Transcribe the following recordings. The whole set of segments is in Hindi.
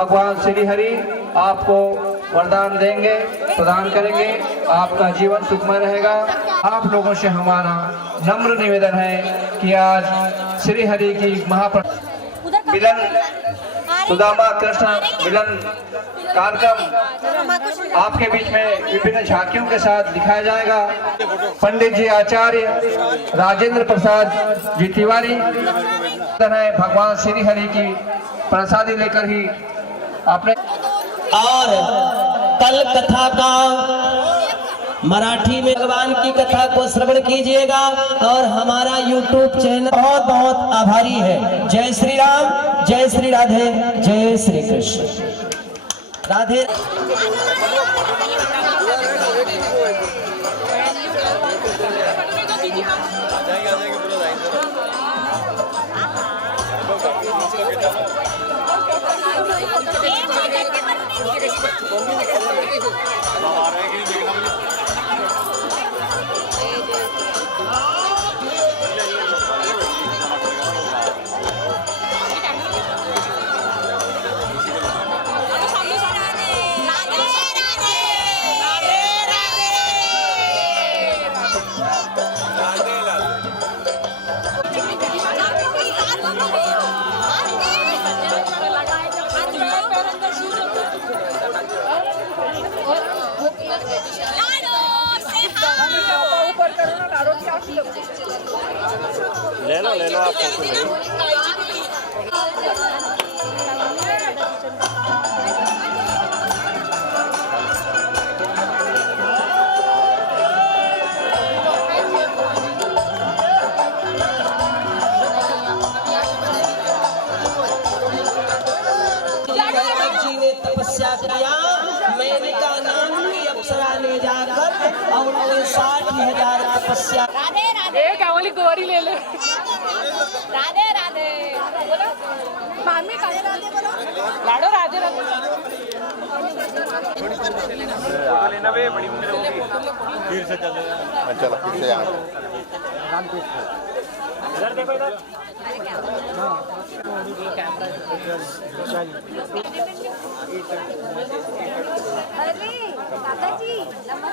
भगवान श्री हरि आपको वरदान देंगे, प्रदान करेंगे, आपका जीवन सुखमय रहेगा। आप लोगों से हमारा नम्र निवेदन है कि आज श्री हरि की मिलन सुदामा कृष्ण मिलन कार्यक्रम आपके बीच में विभिन्न झांकियों के साथ दिखाया जाएगा। पंडित जी आचार्य राजेंद्र प्रसाद जी तिवारी भगवान श्री हरि की प्रसादी लेकर ही आपने और कल कथा का मराठी में भगवान की कथा को श्रवण कीजिएगा। और हमारा YouTube चैनल बहुत बहुत आभारी है। जय श्री राम, जय श्री राधे, जय श्री कृष्ण। राधे ले लो आप जी ने तपस्या किया, मैंने का नाम की अप्सरा ले जाकर और 60,000 तपस्या। राधे राधे कावली गोरी ले ले। राधे राधे बोलो मामी राधे राधे बोलो लाडो राधे राधे लेना बे बड़ी उम्र होगी फिर से चलेगा। चलो फिर से यहाँ इधर देखो इधर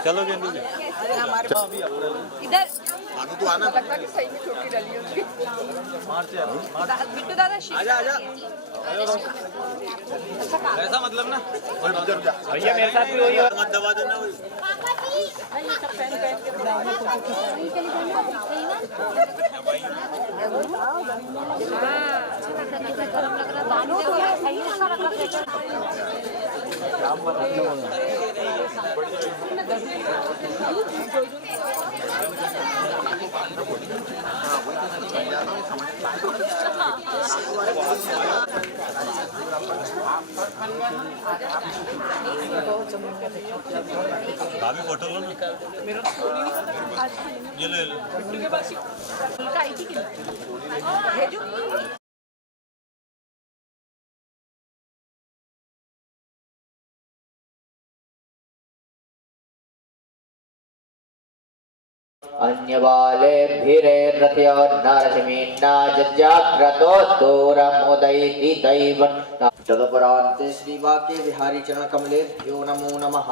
चलो गेंदू जी इधर तू आना सही में छोटी डाली होगी। बिट्टू दादा आजा आजा ऐसा मतलब ना भैया मेरे साथ भी वही मत दबा देना भाभी फोटो लो ना ये ले लो अन्यबालेभिरेरथ्यो नरसिंहिन्ना जज्जाग्रतो दूरमुदयति दैवं तदपरान्ते श्रीवाक्य विहारी चरण कमलेभ्यो नमो नमः।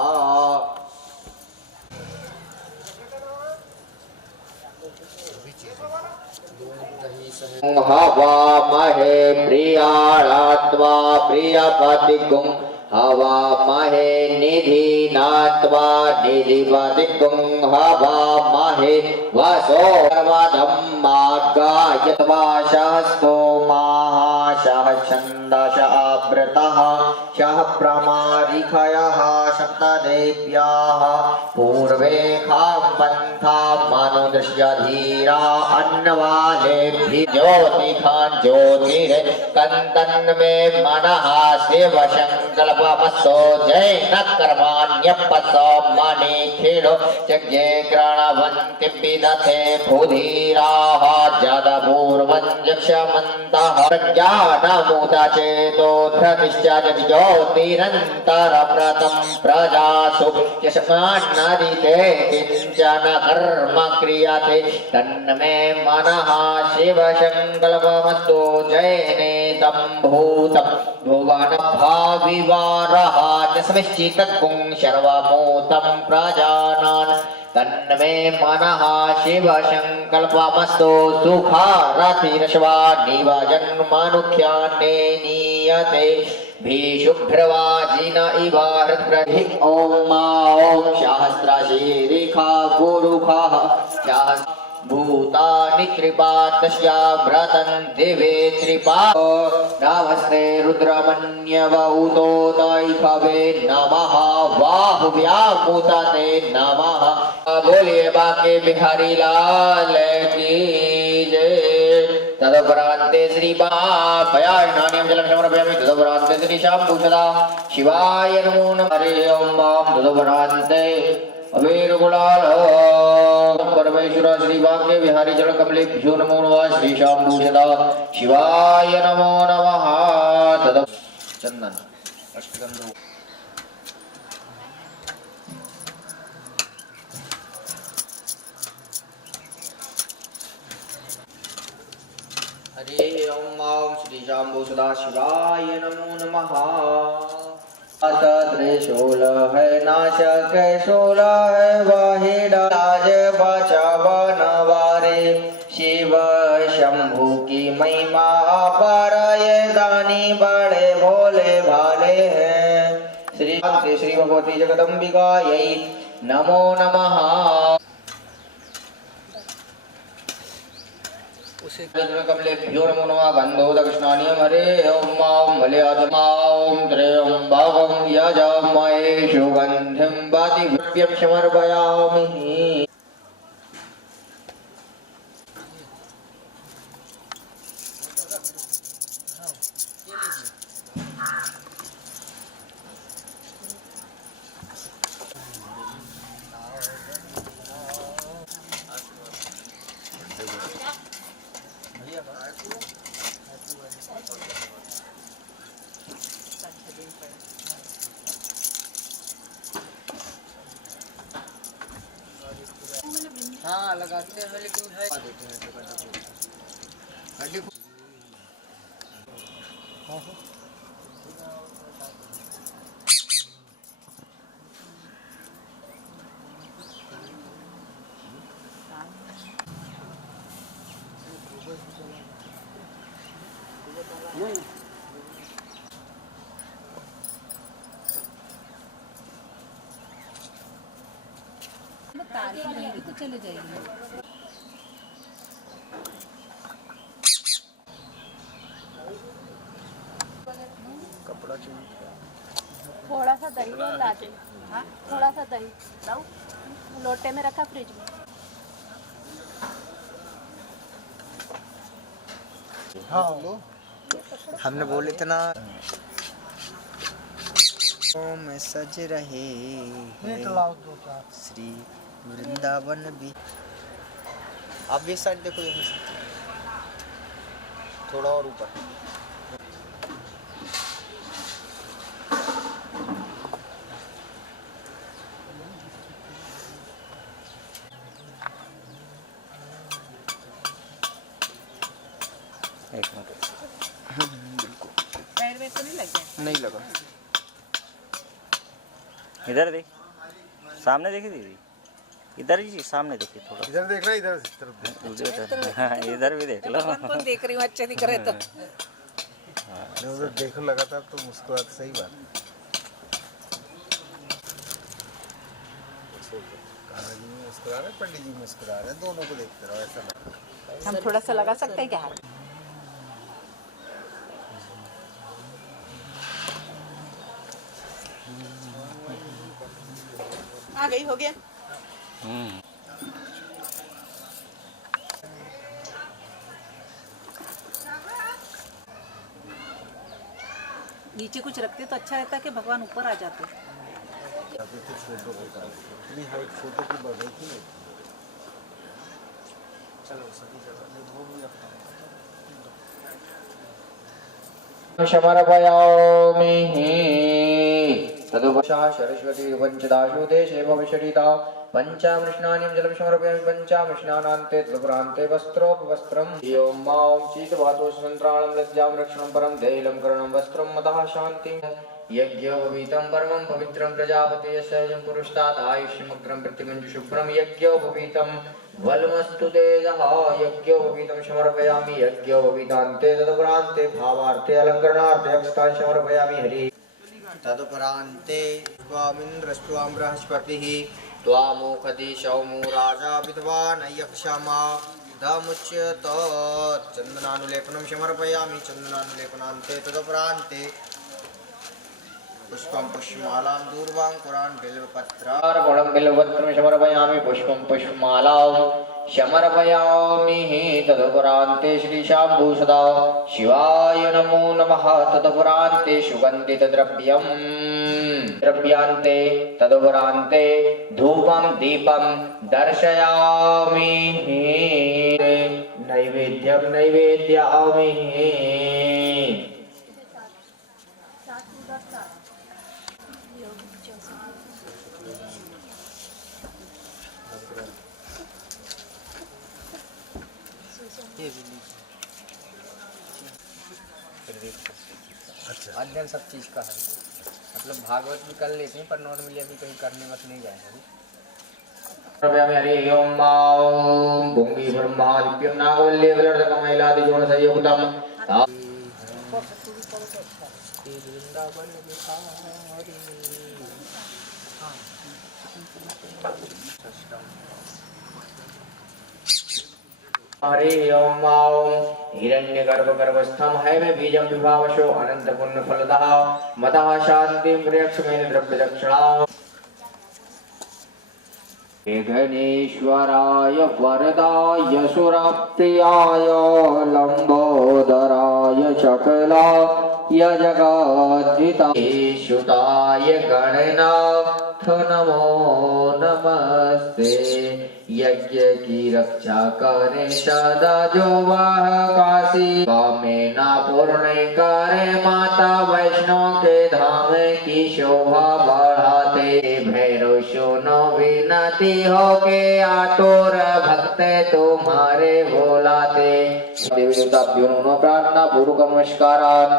हवामहे प्रियाणात्वा प्रियपतिगुं हवामहे निधिनात्वा निधिपतिगुं हवामहे वसो सर्वधम्मागायत्वा सहस्तो महाशः छन्दश आवृतः शः प्रमारिखयः सप्तदेव्याः पूर्वे खां पन्थां मनुदृश्य धीरा अन्नवालेभिः ज्योतिखां ज्योतिः कन्दन्मे मनः शिव संकल्पमस्तो जय न कर्माण्यपसो मणिखिलो यज्ञे गृह्णवन्ति पिदथे भूधीराः जदपूर्वं यक्षमन्तः प्रज्ञा नमोता चेतो धृतिश्च ज्योतिरन्तरव्रतं प्रजासु यस्मान्नदिते किञ्चन कर्म क्रियते तन्मे मनः शिवसङ्कल्पमस्तु जयनेदं भूतं भुवनभाविवारः तस्मिश्चित्तकुं सर्वमूतं प्रजानान् तन्मे मनः शिवसङ्कल्पमस्तु सुखारतिरश्वा निवजन्मनुख्यान्ने नीयते भीषुभ्रवाजिन इव हृत्प्रधि ॐ मा ॐ सहस्रशीरिखा गुरुखः भूतानि त्रिपादस्य व्रतं दिवे त्रिपा नमस्ते रुद्रमन्यवउतो दैखवे नमः बाहुव्यामुतते नमः बोलिए बाके बिहारी लाल की जय तदपरान्ते श्री बापयानान्यं जलं समर्पयामि तदपरान्ते श्री शाम्भूषदा शिवाय नमो नमः हरे ओम मां तदपरान्ते अबीर गुलाल परमेश्वर श्री भाग्य विहारी जल कमलेभ्यो नमो नमः श्री शाम्भूषदा शिवाय नमो नमः तद चंदन अष्टगंधो हरे ओम श्री शाम्भूषदा शिवाय नमो नमः त्रिशूल है नाशक शूल है वाहिडाज बचावन वारे शिव शंभु की महिमा अपार ये दानी बड़े भोले भाले हैं श्री भगवती जगदम्बिकायै नमो नमः कमलेभ्यो नमो नमः गन्धो दक्षिणानियं हरे ओम मां मलयाजमां त्र्यम्बकं यजामहे सुगन्धिं वातिभ्यं समर्पयामि हाँ लगाते हैं लेकिन है तो चले जाएगी कपड़ा चेंज थोड़ा सा दही और ला दे थोड़ा सा दही लाओ लोटे में रखा फ्रिज में हाँ हमने बोले थे ना में सज रहे श्री वृंदावन भी। अब ये साइड देखो यहाँ से थोड़ा और ऊपर एक मिनट बिल्कुल पैर में तो नहीं लग गया नहीं लगा। इधर देख सामने देखी दीदी इधर ही सामने देखिए थोड़ा इधर देख रहा है इधर उधर हाँ इधर भी देख लो कौन देख रही हूँ अच्छे दिख रहे तो उधर देखो लगातार तो मुस्कुराते सही बात। कान्हा जी मुस्कुरा रहे पंडित जी मुस्कुरा रहे दोनों को देखते रहो ऐसा लग रहा है। हम थोड़ा सा लगा सकते हैं क्या आ गई हो गया नीचे कुछ रखते तो अच्छा रहता कि भगवान ऊपर आ जाते इतनी हाइट फोटो की बढ़ रही थी। चलो सभी जगह वो भी अपना समर्पयामि तदुपशा सरस्वती पंचदाशो देशे भविष्यतिता पंचामृष्णानि जलं समर्पयामि पंचामृष्णानान्ते तदुपरान्ते वस्त्रोपवस्त्रम् ओम मां शीतवातोषसन्त्राणं लज्जां रक्षणं परं दैलं करणं वस्त्रं मतः शान्तिं यज्ञोपवीतं परमं पवित्रं प्रजापते सहजं पुरुषात् आयुष्यमग्रं प्रतिमञ्जु शुभ्रं यज्ञोपवीतं वल्मस्तु तेजः यज्ञोपवीतं समर्पयामि यज्ञोपवीतान्ते तदुपरान्ते भावार्थे अलङ्करणार्थे अक्षतान् समर्पयामि हरि तदुपरान्ते स्वामिन्द्रस्त्वां बृहस्पतिः त्वामुखदि सौमु राजा विद्वान् यक्षमा दमुच्यत चन्दनानुलेपनं समर्पयामि चन्दनानुलेपनान्ते तदुपरान्ते पुष्पं पुष्पमालां दूर्वाङ्कुरान् बिल्वपत्रान् अर्पणं बिल्वपत्रं समर्पयामि पुष्पं पुष्पमालां समर्पयामि तदुपरान्ते श्रीशाम्भूषदा शिवाय नमो नमः तदुपरान्ते सुगन्धितद्रव्यं द्रव्यान्ते तदुपरान्ते धूपं दीपं दर्शयामि नैवेद्यं नैवेद्यामि अध्ययन सब चीज़ का है मतलब भागवत भी कर लेते हैं पर नॉर्मली अभी कहीं करने बस नहीं जाएंगे हरि ओम मां भूमि ब्रह्मादित्यं नागवल्ली विलर्धकमैलादिजोणसंयुक्तं हरि ओम मां हिरण्यगर्भगर्भस्थं हैमे बीजं विभावशो अनन्तपुण्यफलदः मतः शान्तिं प्रियक्ष्मेन द्रव्यदक्षिणा गणेश्वराय वरदाय सुरप्रियाय लंबोदराय सकलाय जगद्धिताय गणनाथ नमो नमस्ते यज्ञ की रक्षा करे सदा जो वह काशी कामेना पूर्ण करे माता वैष्णव के धाम की शोभा बढ़ाते भैरव सुनो विनती हो के आतुर भक्त तुम्हारे बोलाते देवी देवताभ्यो नमो प्रार्थना पूर्वक नमस्कारान्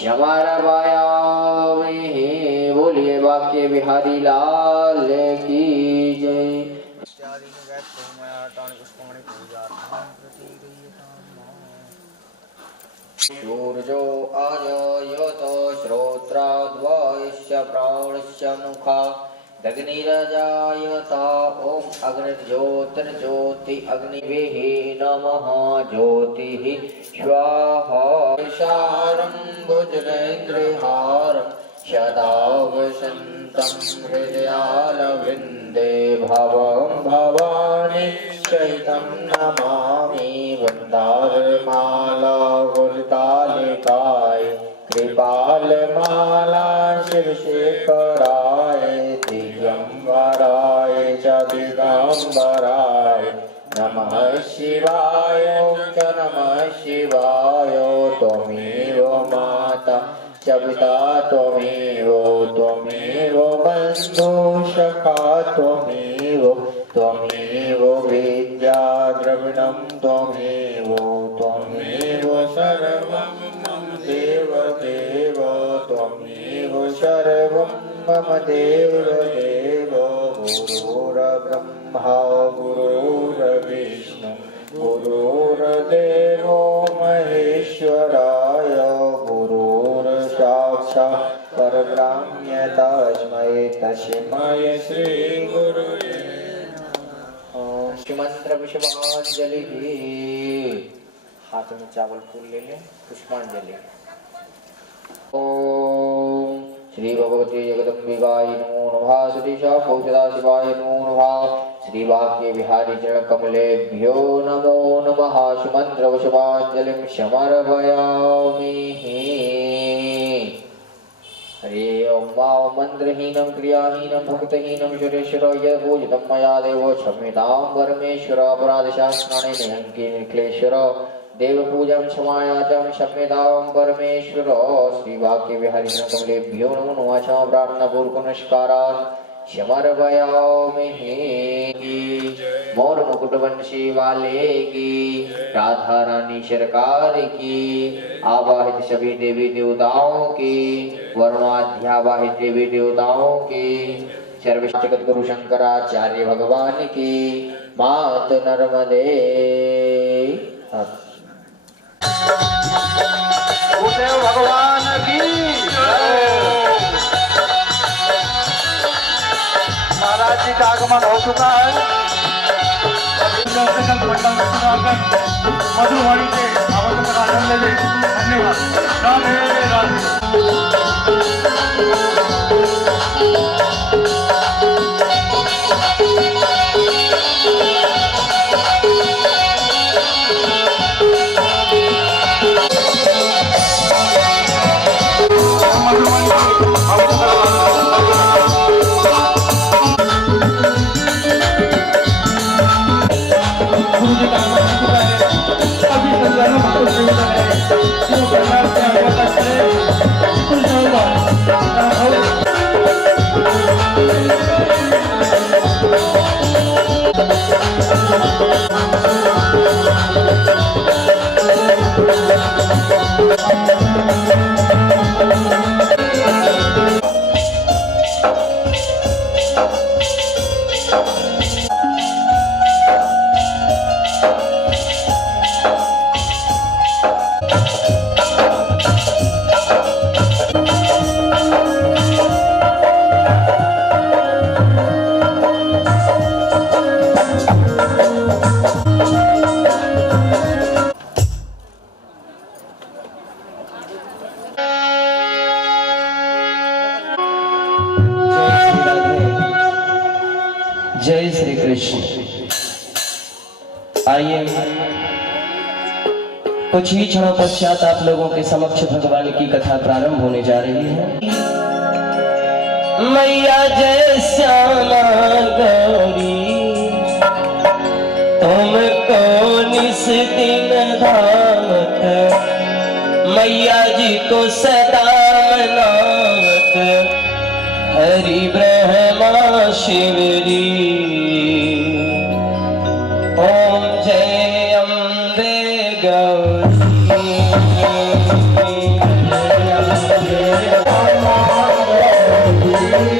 समर्पयामि बोलिए वाक्य बिहारी लाल की जय सूर्यो आजयत श्रोत्राद्वयस्य प्राणस्य मुखा दग्निरजायत ओम अग्निर्ज्योतिर्ज्योति अग्निभिः नमः ज्योतिः स्वाहा शारं भुजगेन्द्रहारं सदा वसन्तं हृदयालवृन्दे भवं भवानी सहितं नमामि वन्दारमाला गुलतालिकाय कृपालमाला शिवशेखराय दिगंबराय च दिगंबराय नमः शिवाय च नमः शिवाय त्वमेव माता च पिता त्वमेव बन्धु सखा त्वमेव विद्या द्रविणं त्वमेव सर्वं मम देव त्वमेव सर्वं मम देव गुरुर्ब्रह्मा गुरुर्विष्णु गुरुर्देवो महेश्वराय गुरुर्साक्षात् परब्रह्म तस्मै श्री गुरुवे मंत्र पुष्पांजलि हाथ में चावल फूल ले लें पुष्पांजलि ओम श्री भगवती जगदम्बिकाय नमो नमः श्री सदाशिवाय नमो नमः श्री वाक्य विहारी चरण कमलेभ्यो नमो नमः सुमंत्र पुष्पांजलिं समर्पयामि हरे ओम मां मंत्रहीनं क्रियाहीनं भक्तहीनं सुरेश्वर यदपूजितं मया देवो क्षम्यतां परमेश्वर अपराधशास्त्राणि निहङ्की निक्लेश्वर देव पूजम क्षमायाचम क्षम्यतां परमेश्वरो श्री वाक्य विहारी कमलेभ्यो नमो नमः क्षमा प्रार्थना पूर्वक नमस्कारान् समर्पयामि। मोर मुकुट वंशी वाले की राधा रानी सरकार की आवाहित सभी देवी देवताओं की वर्णाध्यावाहित देवी देवताओं की सर्व जगत गुरु शंकराचार्य भगवान की मात नर्मदे। गुरुदेव भगवान की महाराज जी का आगमन हो चुका है। मधुवाणी के आवाज़ों का आनंद ले। धन्यवाद। राधे राधे। जय श्री कृष्ण। आइए कुछ ही क्षणों पश्चात आप लोगों के समक्ष भगवान की कथा प्रारंभ होने जा रही है। मैया जय श्यामा गौरी तुमको निस दिन धावत, मैया जी को सदा मनावत, हरि ब्रह्मा शिवरी। ओम जय अम्बे गौरी। मैया जी को सदा मनावत, हरि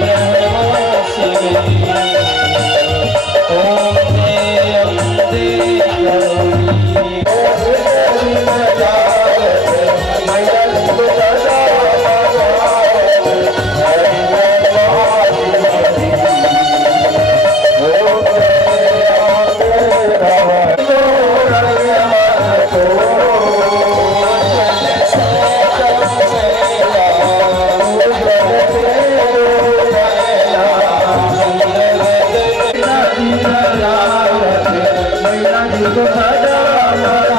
ब्रह्मा शिवरी। ओम जय अम्बे गौरी। मैया जी को सदा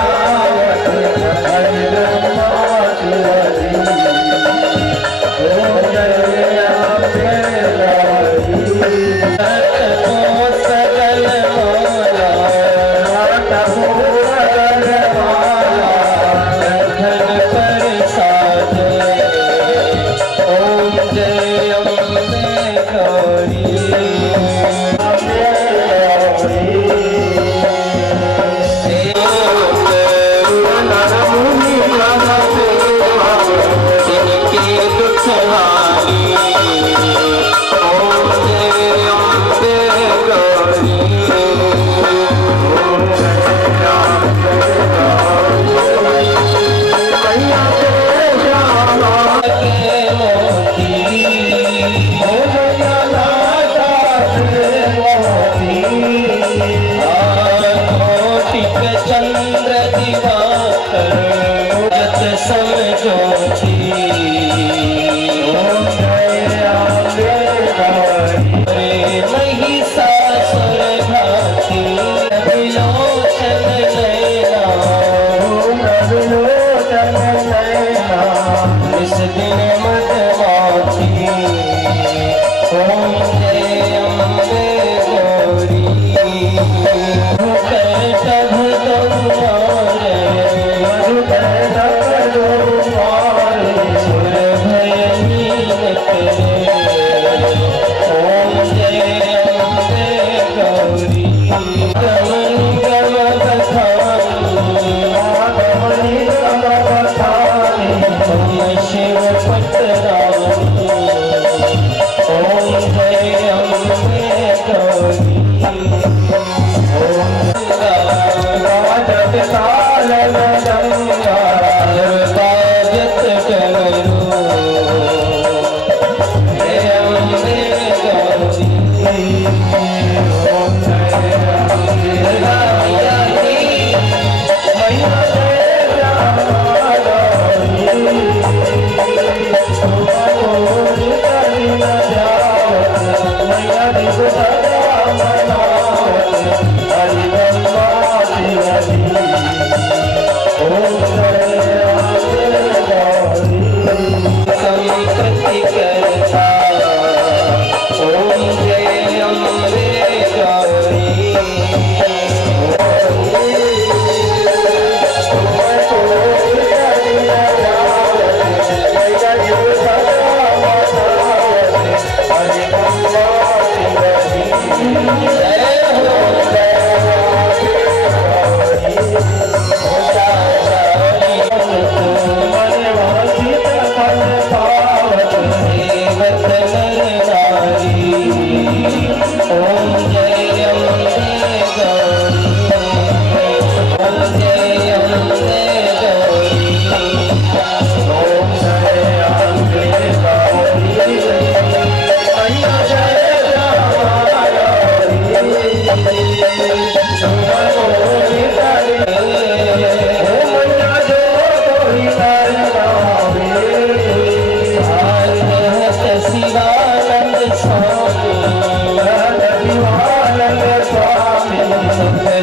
कार्तिक चंद्र दिवाकर जत समझो छी महिषासुर घाती विलोचन नैना इस दिन मधुमाती ओम जय अम्बे गौरी शिव पटरानी ओम जय अम्बे गौरी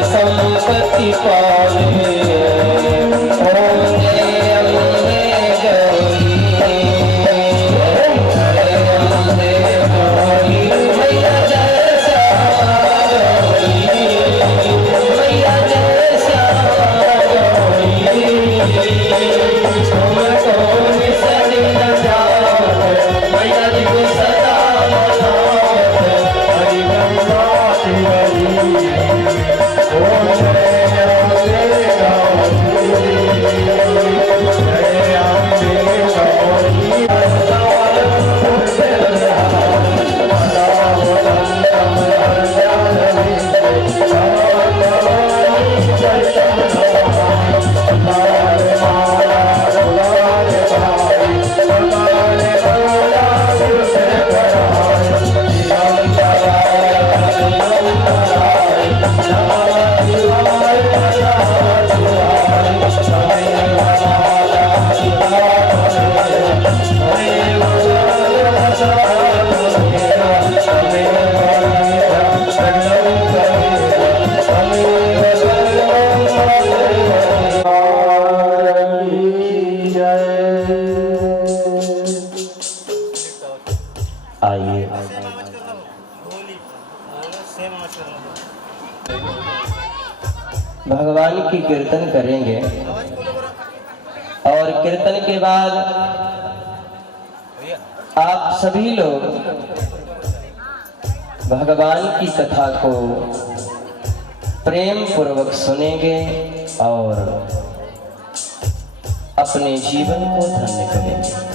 संपत्ति पाले ओम जय अम्बे गौरी अम्बे गौरी मैया जय श्यामा गौरी मैया जय श्यामा गौरी तुमको विसर न जाओ मैया जी को सदा मनाओ हरि गंगा शिवरी भगवान की कीर्तन करेंगे और कीर्तन के बाद आप सभी लोग भगवान की कथा को प्रेम पूर्वक सुनेंगे और अपने जीवन को धन्य करेंगे।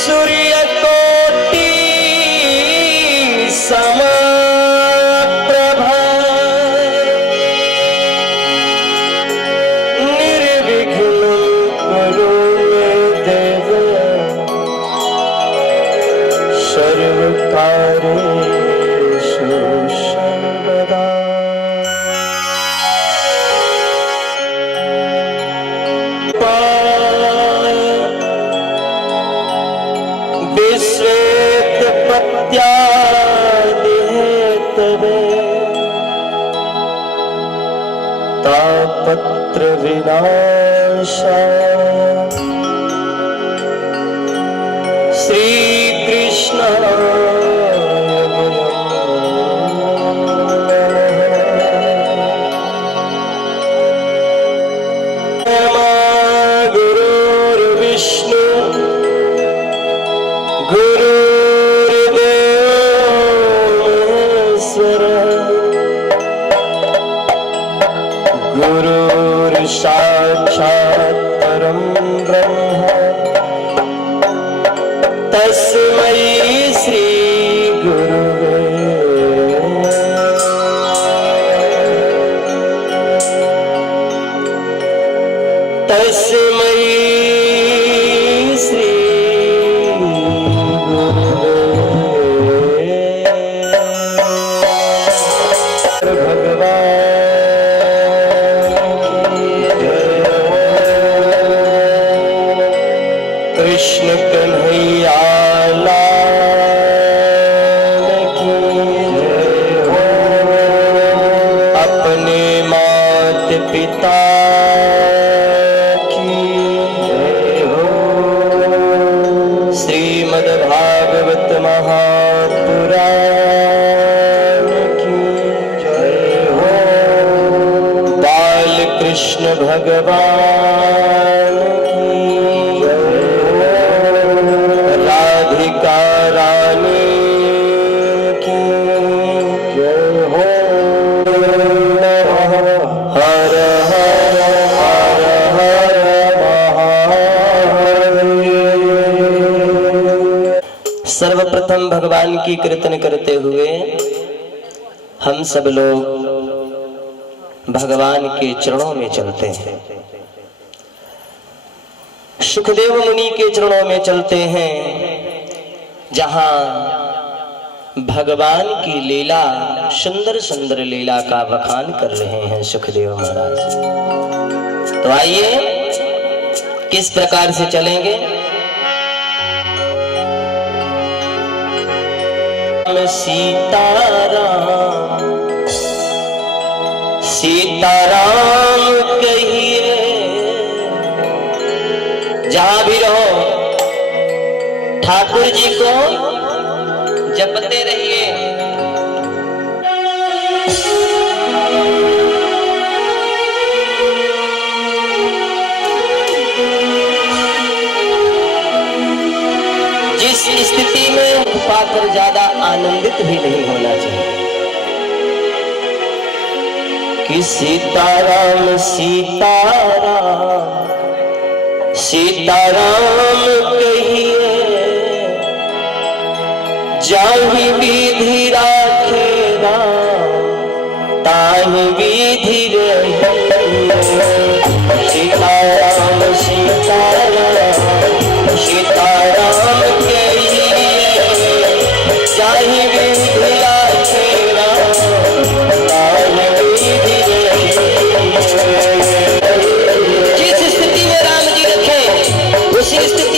सूर्य कोटि विनाशाय श्री कृष्णाय नमः। गुरुर्विष्णु गुरुर्देवो महेश्वरः गुरुर्साक्षात् परं ब्रह्म तस्मै श्री गुरुवे तस्मै श्री गुरुवे भगवान की जय। कृष्ण कन्हैया लाल की जय हो। अपने मात पिता की जय हो। श्रीमद्भागवत महापुराण की जय हो। बाल कृष्ण भगवान की जय हो। राधिका रानी की जय हो। हर हर हर हर महादेव। सर्वप्रथम भगवान की कीर्तन करते हुए हम सब लोग भगवान के चरणों में चलते हैं। सुखदेव मुनि के चरणों में चलते हैं, जहां भगवान की लीला, सुंदर सुंदर लीला का बखान कर रहे हैं सुखदेव महाराज। तो आइए किस प्रकार से चलेंगे। सीताराम सीताराम कहिए, जहां भी रहो ठाकुर जी को जपते रहिए। जिस स्थिति में पाकर ज्यादा आनंदित भी नहीं होना चाहिए कि सीताराम सीताराम सीताराम कहिए, जाहि विधि राखे राम ताहि विधि रहिए। सीताराम सीताराम सीताराम कहिए, जाहि विधि राखे राम ताहि विधि रहिए। जिस स्थिति में राम जी रखे उसी स्थिति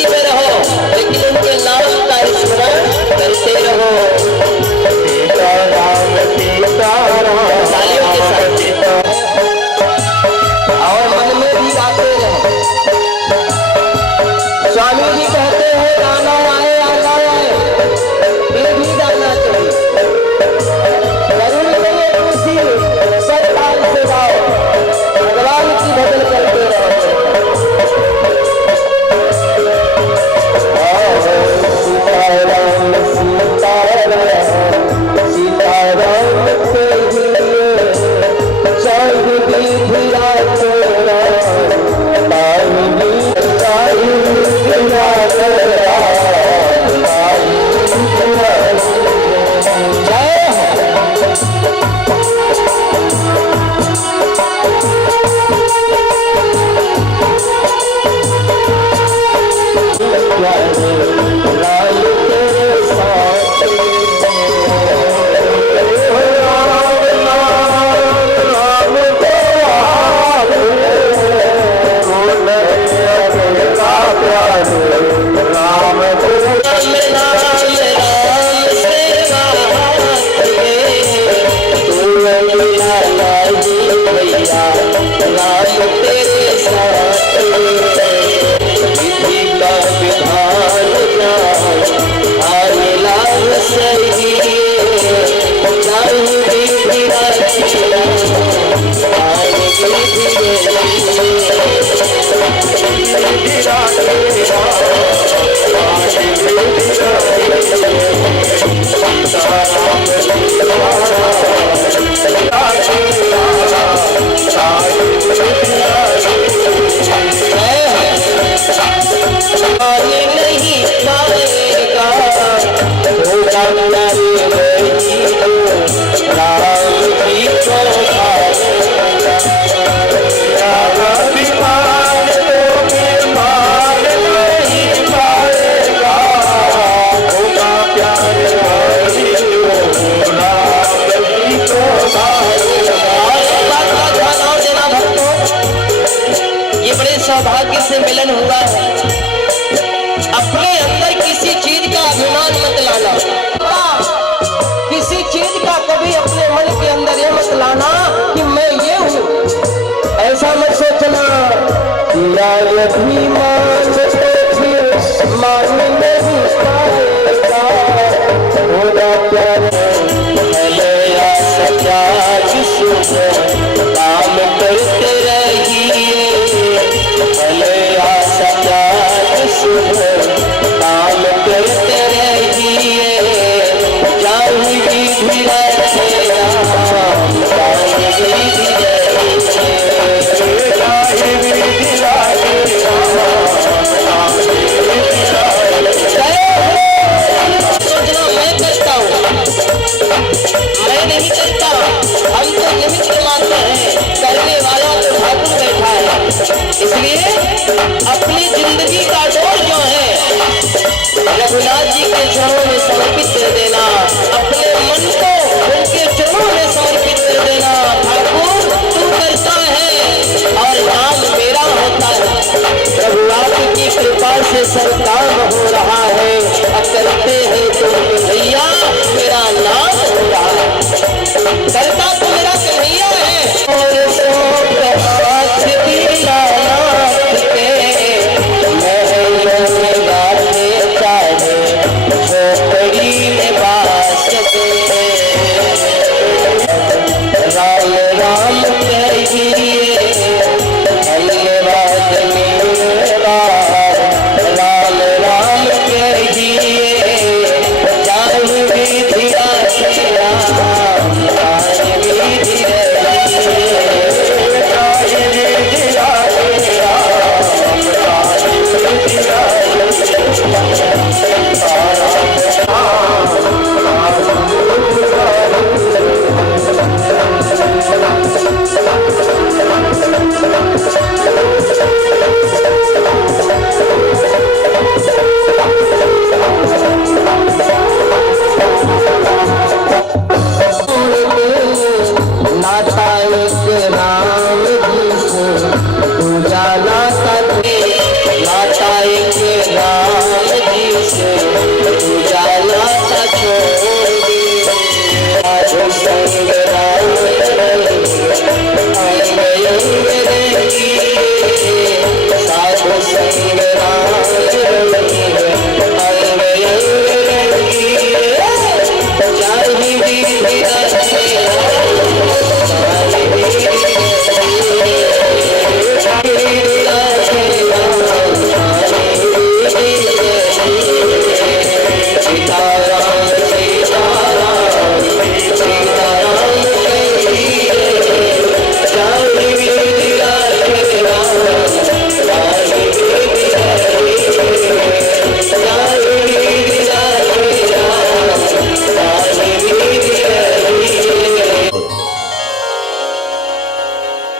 सौभाग्य से मिलन हुआ है, अपने अंदर किसी चीज का अभिमान मत लाना, किसी चीज का कभी अपने मन के अंदर ये मत लाना कि मैं ये हूँ, ऐसा मत सोचना। अभिमान तो फिर मान नहीं पाएगा, होगा प्यार भले सच्चा काम करते रहिए, भले सच्चा काम करते रहिए, जाऊंगी धीरे सोचना मैं करता हूँ, मैं नहीं करता, हम तो निमित्त मात्र हैं, करने वाला तो ठाकुर बैठा है। इसलिए अपनी जिंदगी का डोर जो है रघुनाथ जी के चरणों में समर्पित कर देना, अपने मन को उनके चरणों में समर्पित कर देना। ठाकुर तू करता है और नाम मेरा होता है, प्रभु आपकी कृपा से सब काम हो रहा है, अब करते हैं तुम कन्हैया मेरा नाम हो रहा है, करता तो मेरा कन्हैया है। और राम राम कहिए धन्यवाद मेरा, राम राम कहिए जान विधि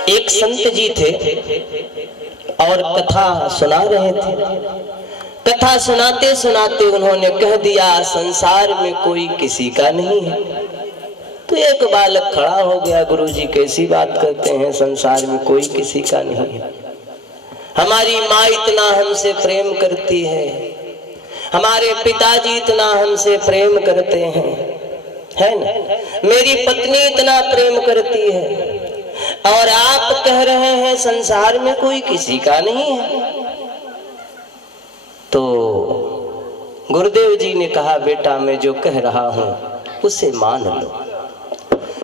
एक संत जी थे और कथा सुना रहे थे। कथा सुनाते सुनाते उन्होंने कह दिया संसार में कोई किसी का नहीं है। तो एक बालक खड़ा हो गया, गुरुजी कैसी बात करते हैं, संसार में कोई किसी का नहीं है। हमारी माँ इतना हमसे प्रेम करती है, हमारे पिताजी इतना हमसे प्रेम करते हैं, है ना, मेरी पत्नी इतना प्रेम करती है, और आप कह रहे हैं संसार में कोई किसी का नहीं है। तो गुरुदेव जी ने कहा बेटा मैं जो कह रहा हूं उसे मान लो।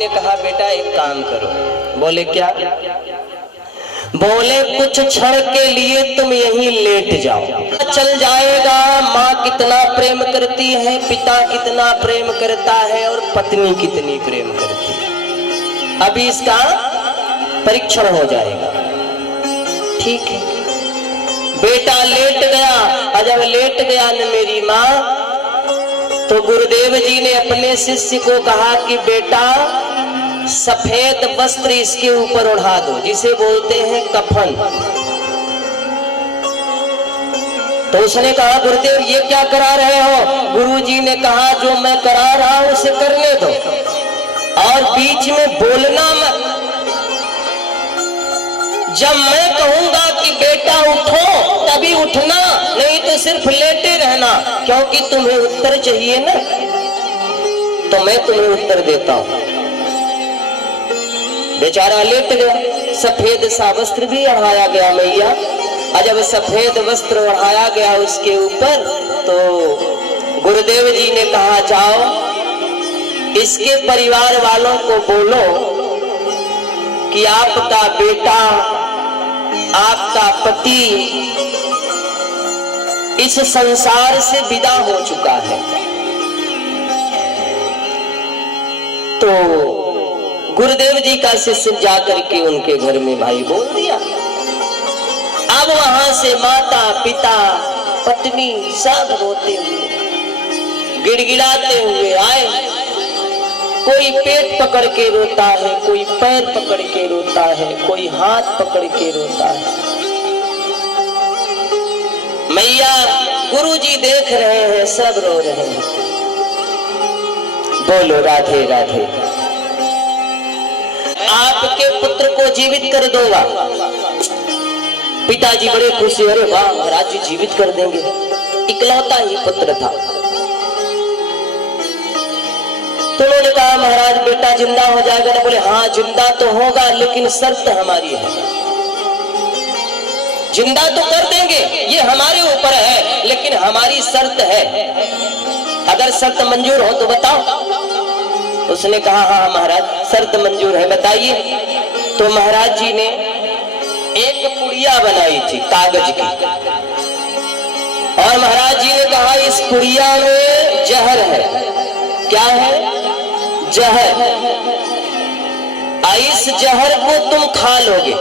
ने कहा बेटा एक काम करो। बोले क्या? बोले कुछ क्षण के लिए तुम यहीं लेट जाओ, चल जाएगा माँ कितना प्रेम करती है, पिता कितना प्रेम करता है और पत्नी कितनी प्रेम करती है। अभी इसका परीक्षण हो जाएगा। ठीक है, बेटा लेट गया, और जब लेट गया न मेरी माँ, तो गुरुदेव जी ने अपने शिष्य को कहा कि बेटा सफेद वस्त्र इसके ऊपर उड़ा दो, जिसे बोलते हैं कफन। तो उसने कहा गुरुदेव ये क्या करा रहे हो? गुरुजी ने कहा जो मैं करा रहा हूं उसे करने दो, और बीच में बोलना मत। जब मैं कहूंगा कि बेटा क्योंकि तुम्हें उत्तर चाहिए ना, तो मैं तुम्हें उत्तर देता हूं। बेचारा लेट गया, सफेद सा वस्त्र भी ओढ़ाया गया मैया, और जब सफेद वस्त्र ओढ़ाया गया उसके ऊपर, तो गुरुदेव जी ने कहा जाओ इसके परिवार वालों को बोलो कि आपका बेटा, आपका पति इस संसार से विदा हो चुका है। तो गुरुदेव जी का शिष्य जाकर के उनके घर में भाई बोल दिया। अब वहां से माता पिता पत्नी सब रोते हुए गिड़गिड़ाते हुए आए। कोई पेट पकड़ के रोता है, कोई पैर पकड़ के रोता है, कोई हाथ पकड़ के रोता है। मैया गुरुजी देख रहे हैं, सब रो रहे हैं। बोलो राधे राधे। आपके पुत्र को जीवित कर दूंगा। पिताजी बड़े खुशी, अरे वाह महाराज जी जीवित कर देंगे, इकलौता ही पुत्र था। तो उन्होंने कहा महाराज बेटा जिंदा हो जाएगा ना? बोले हाँ जिंदा तो होगा, लेकिन शर्त हमारी है। जिंदा तो कर देंगे, ये हमारे ऊपर है, लेकिन हमारी शर्त है। अगर शर्त मंजूर हो तो बताओ। उसने कहा हाँ महाराज शर्त मंजूर है, बताइए। तो महाराज जी ने एक पुड़िया बनाई थी कागज की, और महाराज जी ने कहा इस पुड़िया में जहर है। क्या है? जहर। इस जहर को तुम खा लोगे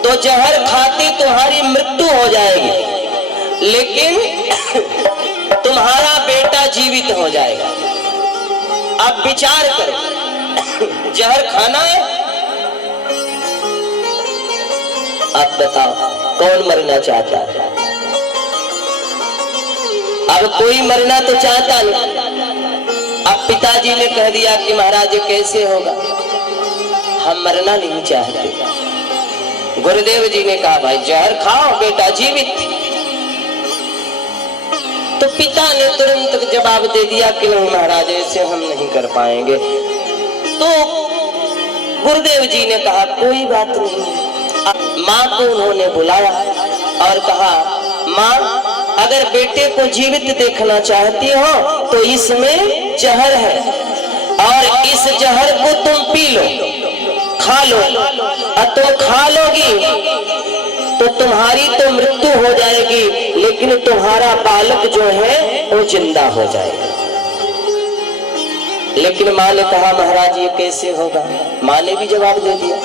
तो जहर खाते तुम्हारी मृत्यु हो जाएगी, लेकिन तुम्हारा बेटा जीवित हो जाएगा। अब विचार करो, जहर खाना है? अब बताओ कौन मरना चाहता है? अब कोई मरना तो चाहता नहीं। अब पिताजी ने कह दिया कि महाराज कैसे होगा, हम मरना नहीं चाहते। गुरुदेव जी ने कहा भाई जहर खाओ बेटा जीवित। तो पिता ने तुरंत जवाब दे दिया कि नहीं महाराज ऐसे हम नहीं कर पाएंगे। तो गुरुदेव जी ने कहा कोई बात नहीं। माँ को उन्होंने बुलाया और कहा माँ अगर बेटे को जीवित देखना चाहती हो तो इसमें जहर है, और इस जहर को तुम पी लो, खा लो, और तुम खा लोगी तो तुम्हारी तो मृत्यु हो जाएगी, लेकिन तुम्हारा बालक जो है वो जिंदा हो जाएगा। लेकिन माँ ने कहा महाराज ये कैसे होगा? माँ ने भी जवाब दे दिया,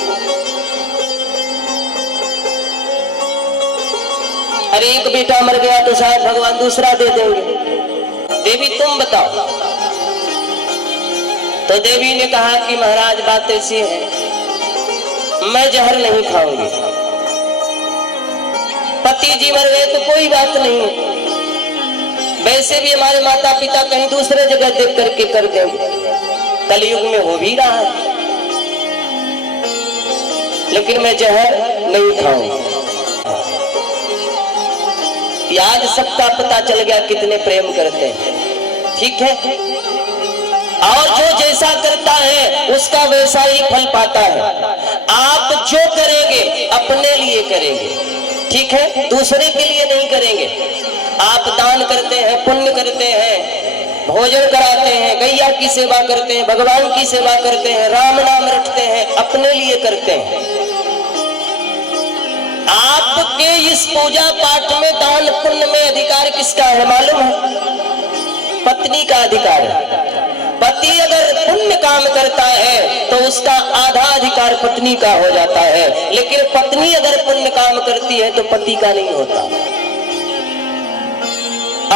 अरे एक बेटा मर गया तो शायद भगवान दूसरा दे देंगे, देवी तुम बताओ। तो देवी ने कहा कि महाराज बात ऐसी है, मैं जहर नहीं खाऊंगी। पति जी मर गए तो कोई बात नहीं, वैसे भी हमारे माता पिता कहीं दूसरे जगह देख करके कर देंगे, कलयुग में हो भी रहा है, लेकिन मैं जहर नहीं खाऊंगी। आज सबका पता चल गया कितने प्रेम करते हैं, ठीक है। और जो जैसा करता है उसका वैसा ही फल पाता है। आप जो करेंगे अपने लिए करेंगे, ठीक है, दूसरे के लिए नहीं करेंगे। आप दान करते हैं, पुण्य करते हैं, भोजन कराते हैं, गैया की सेवा करते हैं, भगवान की सेवा करते हैं, राम नाम रटते हैं, अपने लिए करते हैं। आपके इस पूजा पाठ में दान पुण्य में अधिकार किसका है मालूम है? पत्नी का अधिकार है। पति अगर पुण्य काम करता है तो उसका आधा अधिकार पत्नी का हो जाता है, लेकिन पत्नी अगर पुण्य काम करती है तो पति का नहीं होता।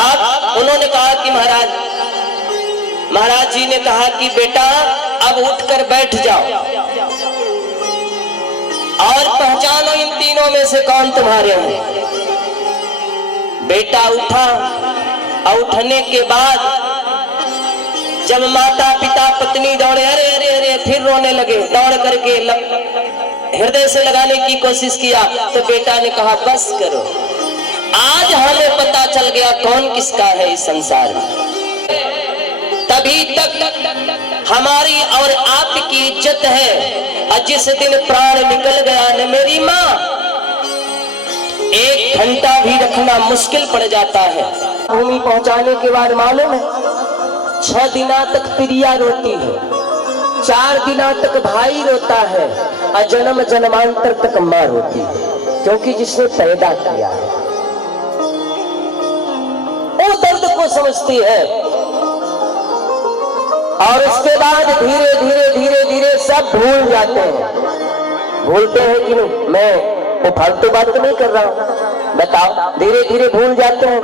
आप उन्होंने कहा कि महाराज जी ने कहा कि बेटा अब उठकर बैठ जाओ और पहचानो इन तीनों में से कौन तुम्हारे हैं। बेटा उठा और उठने के बाद जब माता पिता पत्नी दौड़े, अरे अरे अरे फिर रोने लगे, दौड़ करके हृदय से लगाने की कोशिश किया तो बेटा ने कहा बस करो, आज हमें पता चल गया कौन किसका है इस संसार में। तभी तक हमारी और आपकी इज्जत है। और जिस दिन प्राण निकल गया न मेरी माँ, 1 घंटा भी रखना मुश्किल पड़ जाता है। भूमि पहुंचाने के बाद मालूम है 6 दिना तक प्रिया रोती है, 4 दिना तक भाई रोता है, और जन्म जन्मांतर तक माँ रोती है, क्योंकि जिसने पैदा किया है वो दर्द को समझती है। और उसके बाद धीरे धीरे धीरे धीरे सब भूल जाते हैं। भूलते हैं कि नहीं? मैं वो फालतू बात तो नहीं कर रहा हूं, बताओ। धीरे धीरे भूल जाते हैं।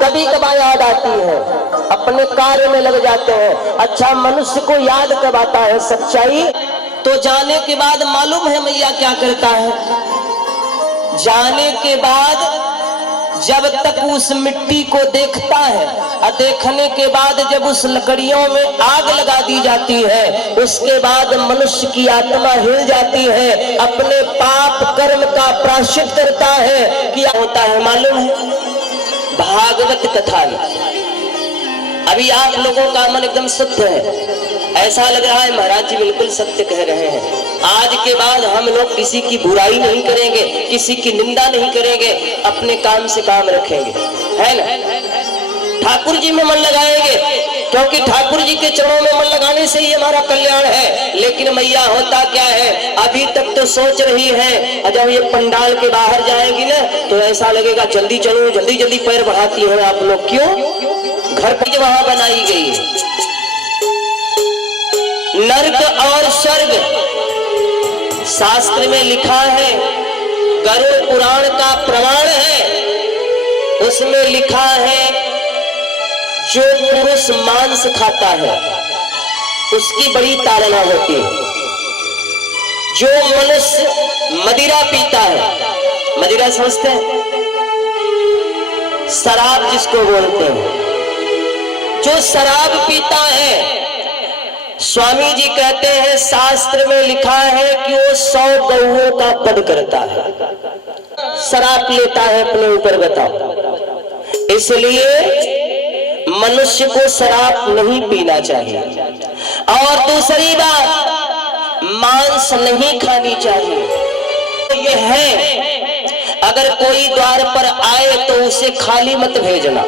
कभी कभार याद आती है, अपने कार्य में लग जाते हैं। अच्छा, मनुष्य को याद कब आता है सच्चाई? तो जाने के बाद मालूम है मैया क्या करता है? जाने के बाद जब तक उस मिट्टी को देखता है, और देखने के बाद जब उस लकड़ियों में आग लगा दी जाती है, उसके बाद मनुष्य की आत्मा हिल जाती है, अपने पाप कर्म का प्रायश्चित करता है। क्या होता है मालूम है? भागवत कथा में अभी आप लोगों का मन एकदम शुद्ध है, ऐसा लग रहा है महाराज जी बिल्कुल सत्य कह रहे हैं। आज के बाद हम लोग किसी की बुराई नहीं करेंगे, किसी की निंदा नहीं करेंगे, अपने काम से काम रखेंगे, है ना? ठाकुर जी में मन लगाएंगे, क्योंकि ठाकुर जी के चरणों में मन लगाने से ही हमारा कल्याण है। लेकिन मैया होता क्या है, अभी तक तो सोच रही है, जब ये पंडाल के बाहर जाएंगी ना तो ऐसा लगेगा जल्दी चलो, जल्दी जल्दी पैर बढ़ाती है आप लोग। क्यों? घर पर वहां बनाई गई है। नर्क और स्वर्ग शास्त्र में लिखा है, गरुड़ पुराण का प्रमाण है। उसमें लिखा है जो पुरुष मांस खाता है उसकी बड़ी ताड़ना होती है। जो मनुष्य मदिरा पीता है, मदिरा समझते हैं, शराब जिसको बोलते हैं, जो शराब पीता है, स्वामी जी कहते हैं शास्त्र में लिखा है कि वो 100 गौओं का वध करता है, शराब लेता है अपने ऊपर। बताओ, इसलिए मनुष्य को शराब नहीं पीना चाहिए। और दूसरी बात, मांस नहीं खानी चाहिए। ये है, अगर कोई द्वार पर आए तो उसे खाली मत भेजना।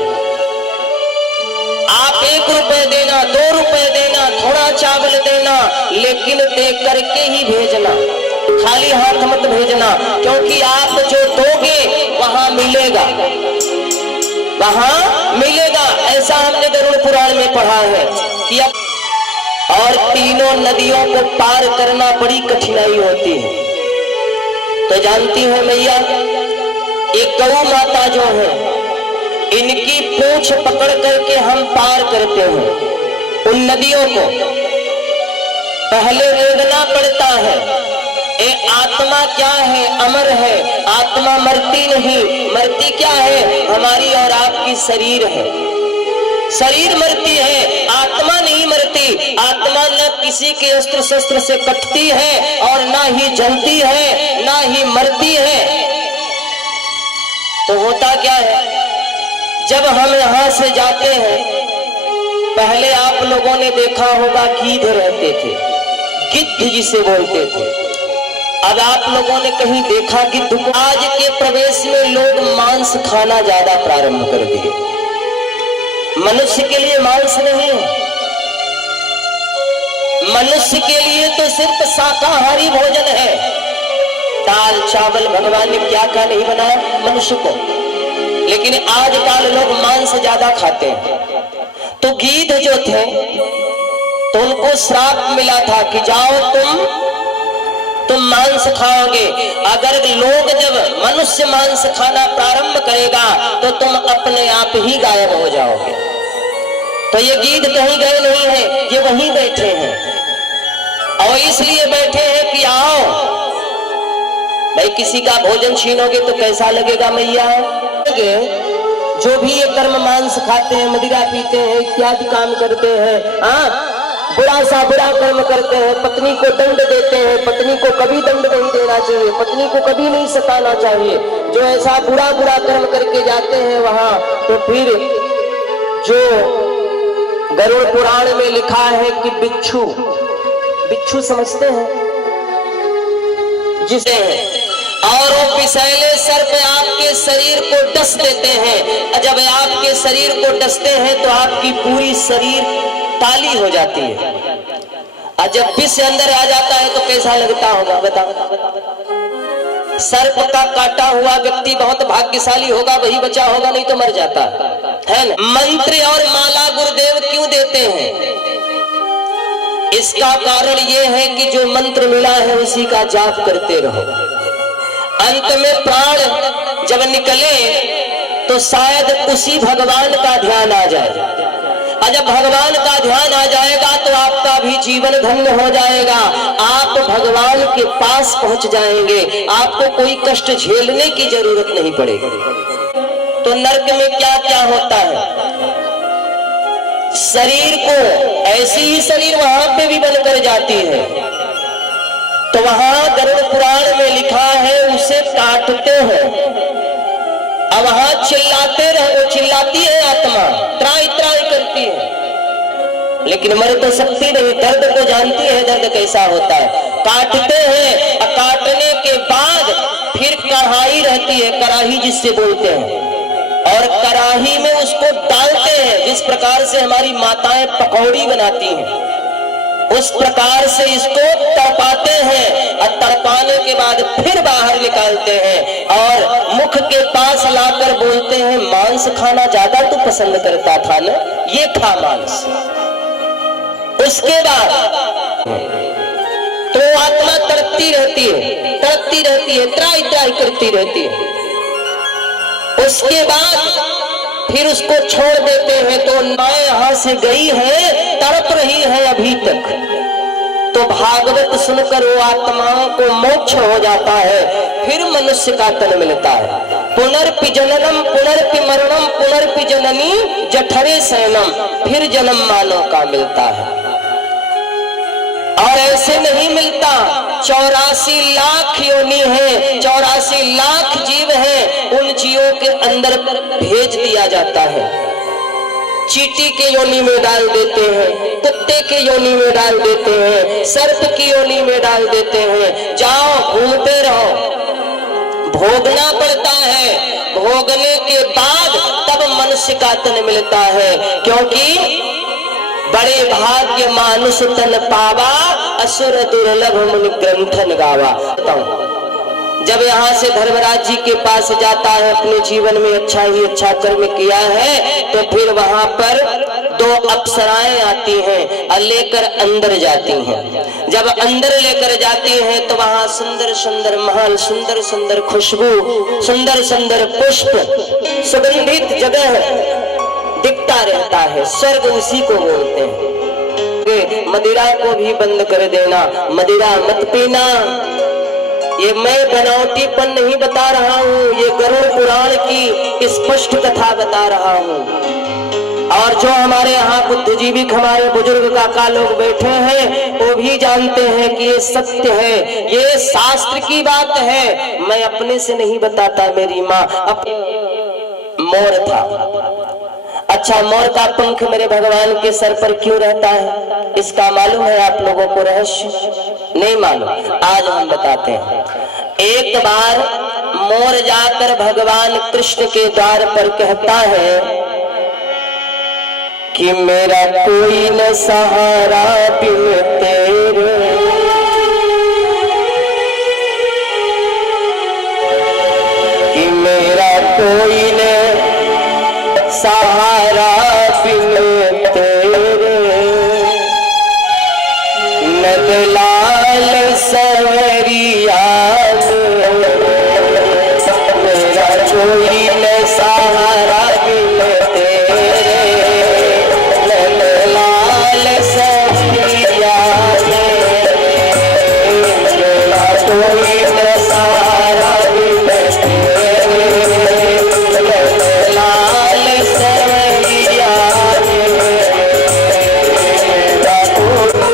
आप 1 रुपए देना, 2 रुपए देना, थोड़ा चावल देना, लेकिन दे करके ही भेजना, खाली हाथ मत भेजना। क्योंकि आप जो दोगे वहां मिलेगा, वहां मिलेगा। ऐसा हमने गरुड़ पुराण में पढ़ा है कि अब और तीनों नदियों को पार करना बड़ी कठिनाई होती है। तो जानती है मैया, एक गौ माता जो है, इनकी पूंछ पकड़ करके हम पार करते हैं उन नदियों को। पहले रेंगना पड़ता है। ये आत्मा क्या है? अमर है। आत्मा मरती नहीं। मरती क्या है? हमारी और आपकी शरीर है। शरीर मरती है, आत्मा नहीं मरती। आत्मा न किसी के अस्त्र शस्त्र से कटती है, और ना ही जलती है, ना ही मरती है। तो होता क्या है, जब हम यहाँ से जाते हैं, पहले आप लोगों ने देखा होगा गीध रहते थे, गिद्ध जिसे बोलते थे। अब आप लोगों ने कहीं देखा गिद्ध को? आज के प्रवेश में लोग मांस खाना ज्यादा प्रारंभ कर दिए। मनुष्य के लिए मांस नहीं है, मनुष्य के लिए तो सिर्फ शाकाहारी भोजन है। दाल चावल भगवान ने क्या क्या नहीं बनाया मनुष्य को, लेकिन आजकल लोग मांस ज्यादा खाते हैं। तो गीध जो थे, तो उनको श्राप मिला था कि जाओ तुम मांस खाओगे। अगर लोग जब मनुष्य मांस खाना प्रारंभ करेगा तो तुम अपने आप ही गायब हो जाओगे। तो ये गीध कहीं गए नहीं है, ये वहीं बैठे हैं, और इसलिए बैठे हैं कि आओ भाई, किसी का भोजन छीनोगे तो कैसा लगेगा मैया? जो भी ये कर्म मांस खाते हैं, मदिरा पीते हैं, इत्यादि काम करते हैं, बुरा सा बुरा कर्म करते हैं, पत्नी को दंड देते हैं। पत्नी को कभी दंड नहीं देना चाहिए, पत्नी को कभी नहीं सताना चाहिए। जो ऐसा बुरा बुरा कर्म करके जाते हैं वहां, तो फिर जो गरुड़ पुराण में लिखा है कि बिच्छू, बिच्छू समझते हैं जिसे, और वो विषैले सर्प आपके शरीर को डस देते हैं। जब आपके शरीर को डसते हैं तो आपकी पूरी शरीर काली हो जाती है, और जब विष अंदर आ जाता है तो कैसा लगता होगा बताओ। सर्प का काटा हुआ व्यक्ति बहुत भाग्यशाली होगा, वही बचा होगा, नहीं तो मर जाता है ना। मंत्र और माला गुरुदेव क्यों देते हैं? इसका कारण यह है कि जो मंत्र मिला है उसी का जाप करते रहो। अंत में प्राण जब निकले तो शायद उसी भगवान का ध्यान आ जाए, और जब भगवान का ध्यान आ जाएगा तो आपका भी जीवन धन्य हो जाएगा। आप भगवान के पास पहुंच जाएंगे, आपको कोई कष्ट झेलने की जरूरत नहीं पड़ेगी। तो नरक में क्या क्या होता है? शरीर को, ऐसी ही शरीर वहां पे भी बनकर जाती है, तो वहां गरुड़ पुराण में लिखा है उसे काटते हैं, अब वहां चिल्लाते रहो, चिल्लाती है आत्मा, त्राई त्राई करती है, लेकिन मर तो सकती नहीं, दर्द को जानती है, दर्द कैसा होता है। काटते हैं, और काटने के बाद फिर कढ़ाई रहती है, कढ़ाई जिससे बोलते हैं, और कढ़ाई में उसको डालते हैं। जिस प्रकार से हमारी माताएं पकौड़ी बनाती हैं, उस प्रकार से इसको तड़पाते हैं, और तड़पाने के बाद फिर बाहर निकालते हैं, और मुख के पास लाकर बोलते हैं मांस खाना ज्यादा तू पसंद करता था ना, ये खा मांस। उसके बाद तो आत्मा तड़पती रहती है, तड़पती रहती है, त्राई त्राई करती रहती है। उसके बाद फिर उसको छोड़ देते हैं, तो नाय यहां से गई है, तड़प रही है अभी तक, तो भागवत सुनकर वो आत्माओं को मोक्ष हो जाता है, फिर मनुष्य का तन मिलता है। पुनर्पि जननम पुनर्पि मरणम पुनर्पि जननी जठरे शयनम, फिर जन्म मानव का मिलता है। और ऐसे नहीं मिलता, 84 लाख योनि है, 84 लाख जीव है, उन जीवों के अंदर भेज दिया जाता है। चींटी के योनि में डाल देते हैं, कुत्ते के योनि में डाल देते हैं, सर्प की योनि में डाल देते हैं, जाओ घूमते रहो। भोगना पड़ता है, भोगने के बाद तब मनुष्य का तन मिलता है, क्योंकि बड़े भाग्य मानुष तन पावा, असुर दुर्लभ मुनि ग्रंथन गावा। जब यहाँ से धर्मराज जी के पास जाता है, अपने जीवन में अच्छा ही अच्छा कर्म किया है, तो फिर वहां पर 2 अप्सराएं आती हैं और लेकर अंदर जाती हैं। जब अंदर लेकर जाती हैं तो वहां सुंदर सुंदर महल, सुंदर सुंदर खुशबू, सुंदर सुंदर पुष्प, सुगंधित जगह दिखता रहता है, स्वर्ग उसी को बोलते हैं। मदिरा को भी बंद कर देना, मदिरा मत पीना। ये मैं बनावटीपन नहीं बता रहा हूँ, ये गरुड़ पुराण की स्पष्ट कथा बता रहा हूँ। और जो हमारे यहाँ बुद्धिजीवी हमारे बुजुर्ग काका लोग बैठे हैं, वो भी जानते हैं कि ये सत्य है, ये शास्त्र की बात है। मैं अपने से नहीं बताता, मेरी माँ मोर था। अच्छा, मोर का पंख मेरे भगवान के सर पर क्यों रहता है, इसका मालूम है आप लोगों को? रहस्य नहीं मालूम, आज हम बताते हैं। एक बार मोर जाकर भगवान कृष्ण के द्वार पर कहता है कि मेरा कोई न सहारा बिन तेरे, कि मेरा कोई न सहारा बिन तेरे, नंदलाल सवरिया मेरा कोई न सहारा बिन तेरे, नंदलाल सवरिया मेरा कोई न सहारा बिन तेरे, नंदलाल सवरिया मेरा कोई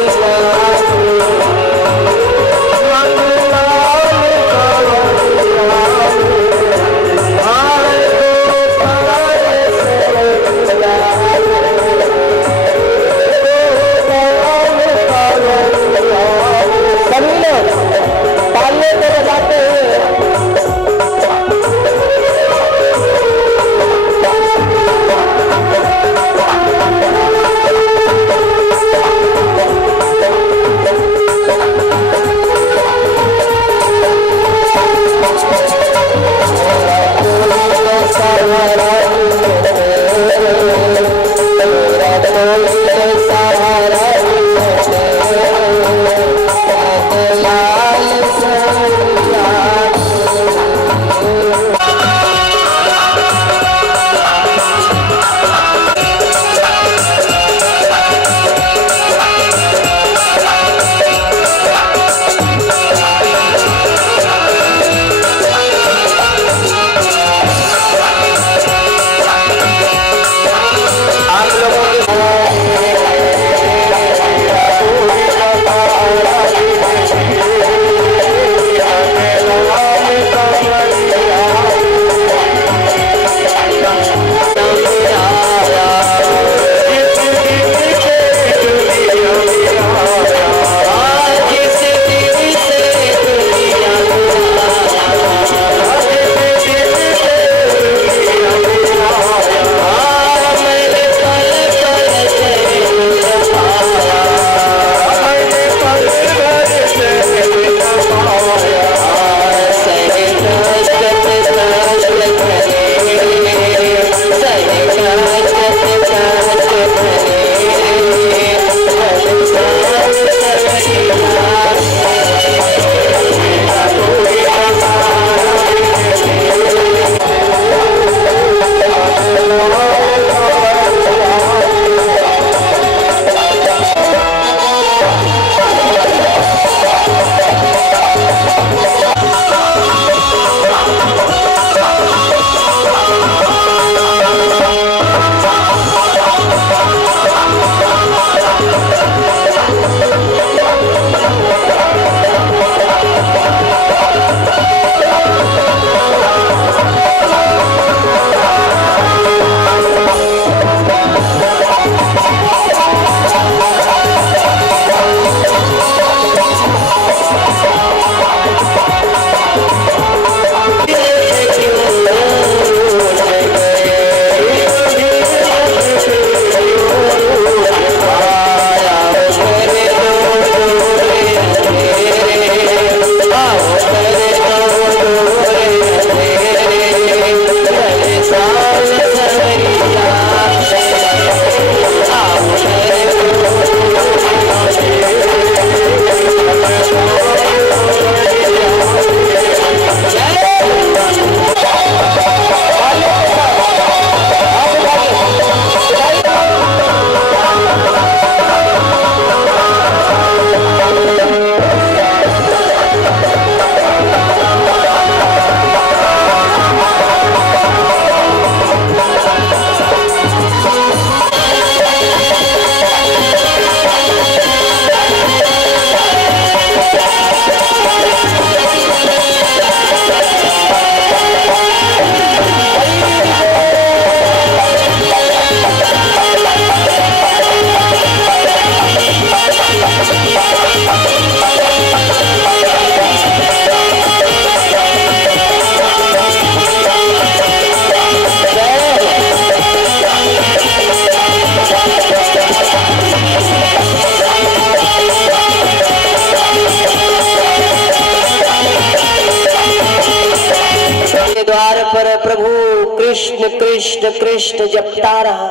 द्वार पर प्रभु कृष्ण कृष्ण कृष्ण जपता रहा।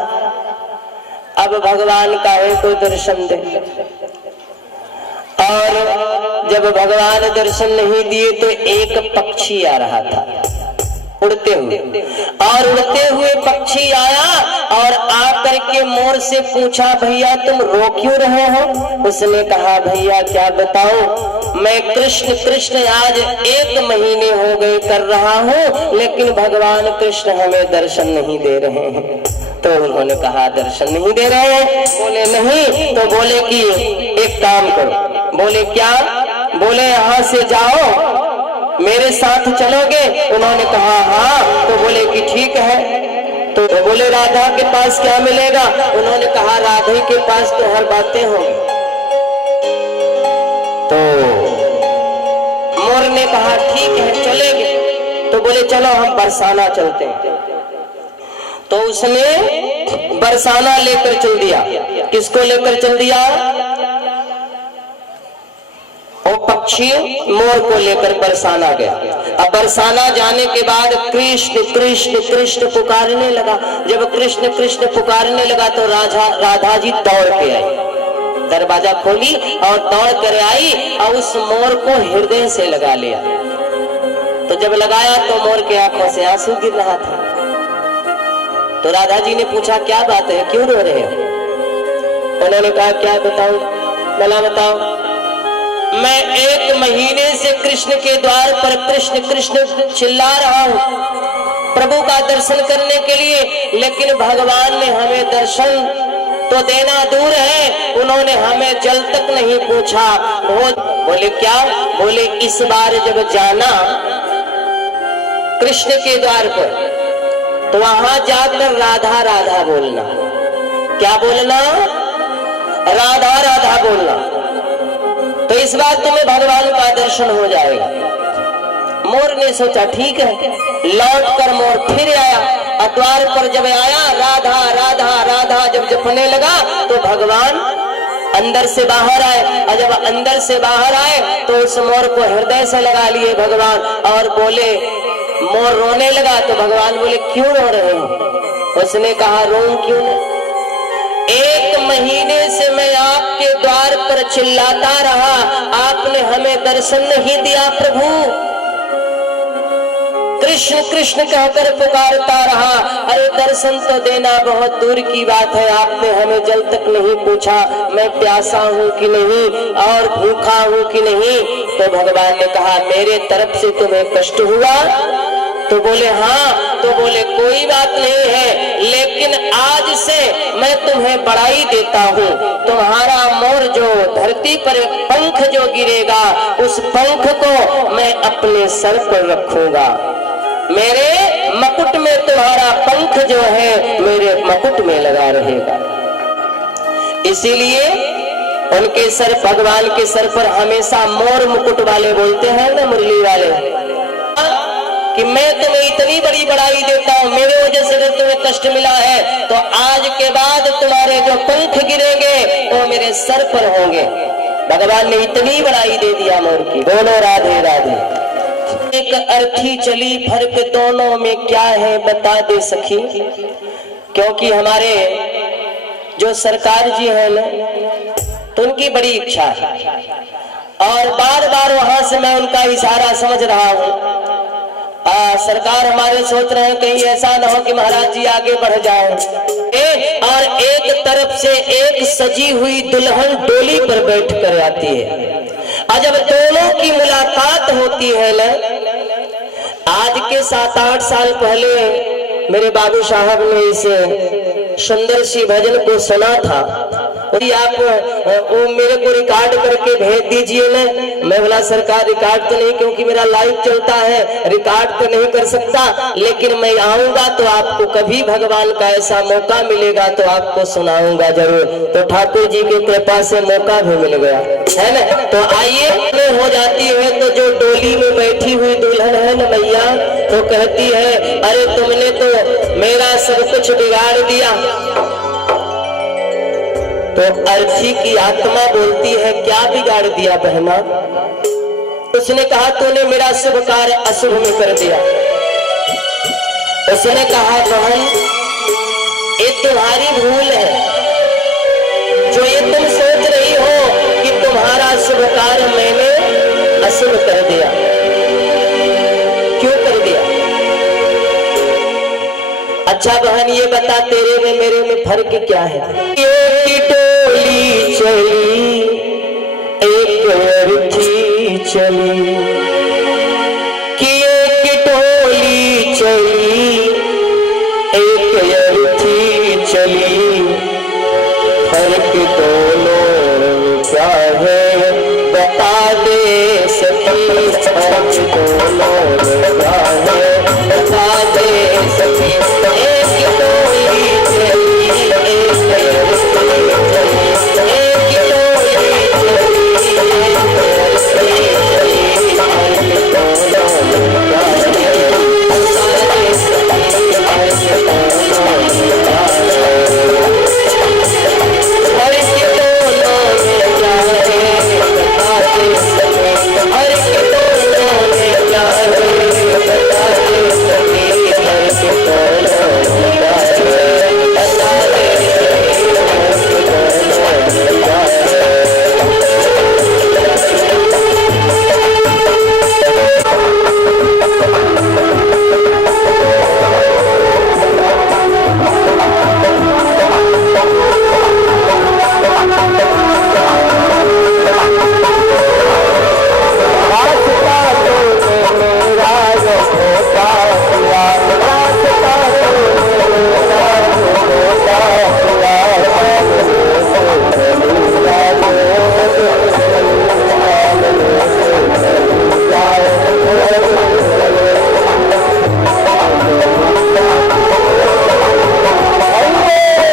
अब भगवान का है कोई दर्शन दे, और जब भगवान दर्शन नहीं दिए तो एक पक्षी आ रहा था उड़ते हुए, और उड़ते हुए पक्षी आया और आकर के मोर से पूछा, भैया तुम रो क्यों रहे हो? उसने कहा, भैया क्या बताऊं, मैं कृष्ण कृष्ण आज 1 महीने हो गए कर रहा हूँ, लेकिन भगवान कृष्ण हमें दर्शन नहीं दे रहे हैं। तो उन्होंने कहा, दर्शन नहीं दे रहे हैं? बोले नहीं। तो बोले कि एक काम करो। बोले क्या? बोले यहाँ से जाओ, मेरे साथ चलोगे? उन्होंने कहा हाँ। तो बोले कि ठीक है। तो बोले राधा के पास क्या मिलेगा? उन्होंने कहा राधे के पास तो हर बातें होंगी। तो मोर ने कहा ठीक है चलेंगे। तो बोले चलो हम बरसाना चलते हैं। तो उसने बरसाना लेकर चल दिया। किसको लेकर चल दिया? वो पक्षी मोर को लेकर बरसाना गया। अब बरसाना जाने के बाद कृष्ण कृष्ण कृष्ण पुकारने लगा। जब कृष्ण कृष्ण पुकारने लगा तो राधा जी दौड़ के आई, दरवाजा खोली और दौड़ कर आई और उस मोर को हृदय से लगा लिया। तो जब लगाया तो मोर के आंखों से आंसू गिर रहा था। तो राधा जी ने पूछा, क्या बात है, क्यों रो रहे हो? उन्होंने कहा, क्या बताऊं, भला बताओ। मैं 1 महीने से कृष्ण के द्वार पर कृष्ण कृष्ण चिल्ला रहा हूँ प्रभु का दर्शन करने के लिए, लेकिन भगवान ने हमें दर्शन तो देना दूर है, उन्होंने हमें जल तक नहीं पूछा। बोले क्या? बोले इस बार जब जाना कृष्ण के द्वार पर तो वहां जाकर राधा राधा बोलना। क्या बोलना? राधा राधा बोलना। तो इस बार तुम्हें भगवान का दर्शन हो जाएगा। मोर ने सोचा ठीक है। लौट कर मोर फिर आया। द्वार पर जब आया राधा राधा राधा जब जपने लगा तो भगवान अंदर से बाहर आए, और जब अंदर से बाहर आए तो उस मोर को हृदय से लगा लिए भगवान और बोले, मोर रोने लगा। तो भगवान बोले, क्यों रो रहे हो? उसने कहा, रोऊं क्यों नहीं, 1 महीने से मैं आपके द्वार पर चिल्लाता रहा, आपने हमें दर्शन नहीं दिया प्रभु। कृष्ण कृष्ण कहकर पुकारता रहा, अरे दर्शन तो देना बहुत दूर की बात है, आपने हमें जल तक नहीं पूछा, मैं प्यासा हूँ कि नहीं और भूखा हूँ कि नहीं। तो भगवान ने कहा, मेरे तरफ से तुम्हें कष्ट हुआ? तो बोले हाँ। तो बोले कोई बात नहीं है, लेकिन आज से मैं तुम्हें बड़ाई देता हूँ। तुम्हारा मोर जो धरती पर पंख जो गिरेगा, उस पंख को मैं अपने सर पर रखूंगा। मेरे मकुट में तुम्हारा पंख जो है मेरे मकुट में लगा रहेगा। इसीलिए उनके सर, भगवान के सर पर हमेशा मोर मुकुट वाले बोलते हैं ना, मुरली वाले, कि मैं तुम्हें इतनी बड़ी बड़ाई देता हूँ, मेरे वजह से अगर तुम्हें कष्ट मिला है तो आज के बाद तुम्हारे जो पंख गिरेंगे वो मेरे सर पर होंगे। भगवान ने इतनी बड़ाई दे दिया मोर की। बोलो राधे राधे। एक अर्थी चली, फर्क दोनों में क्या है बता दे सखी। क्योंकि हमारे जो सरकार जी है ना, तो उनकी बड़ी इच्छा है और बार बार वहां से मैं उनका इशारा समझ रहा हूँ। सरकार हमारे सोच रहे हैं कहीं ऐसा ना हो कि महाराज जी आगे बढ़ जाए। और एक तरफ से एक सजी हुई दुल्हन डोली पर बैठ कर आती है, और जब दोनों की मुलाकात होती है ना, आज के 7-8 साल पहले मेरे बाबू साहब ने इस सुंदर सी भजन को सुना था। यदि आप वो मेरे को रिकॉर्ड करके भेज दीजिए ना। मैं बोला सरकार रिकॉर्ड तो नहीं, क्योंकि मेरा लाइव चलता है, रिकॉर्ड तो नहीं कर सकता, लेकिन मैं आऊंगा तो आपको कभी भगवान का ऐसा मौका मिलेगा तो आपको सुनाऊंगा जरूर। तो ठाकुर जी की कृपा से मौका भी मिल गया है ना। तो आइए, हो जाती है तो जो डोली में बैठी हुई दुल्हन है ना मैया, तो कहती है, अरे तुमने तो मेरा सब कुछ बिगाड़ दिया। तो अर्थी की आत्मा बोलती है, क्या बिगाड़ दिया बहना? उसने कहा, तूने मेरा शुभ कार्य अशुभ में कर दिया। उसने कहा बहन ये तुम्हारी भूल है, जो ये तुम सोच रही हो कि तुम्हारा शुभ कार्य मैंने अशुभ कर दिया। क्यों कर दिया? अच्छा बहन ये बता तेरे में मेरे में फर्क क्या है? एक टोली चली एक अर्थी चली, कि एक टोली चली एक अर्थी चली, फर्क दोनों में क्या है बता दे सखी, फर्क दोनों में क्या है बता दे सखी। एक टोली चली एक अर्थी चली, एक टोली चली एक अर्थी चली, फर्क दोनों में क्या है बता दे सखी, फर्क दोनों में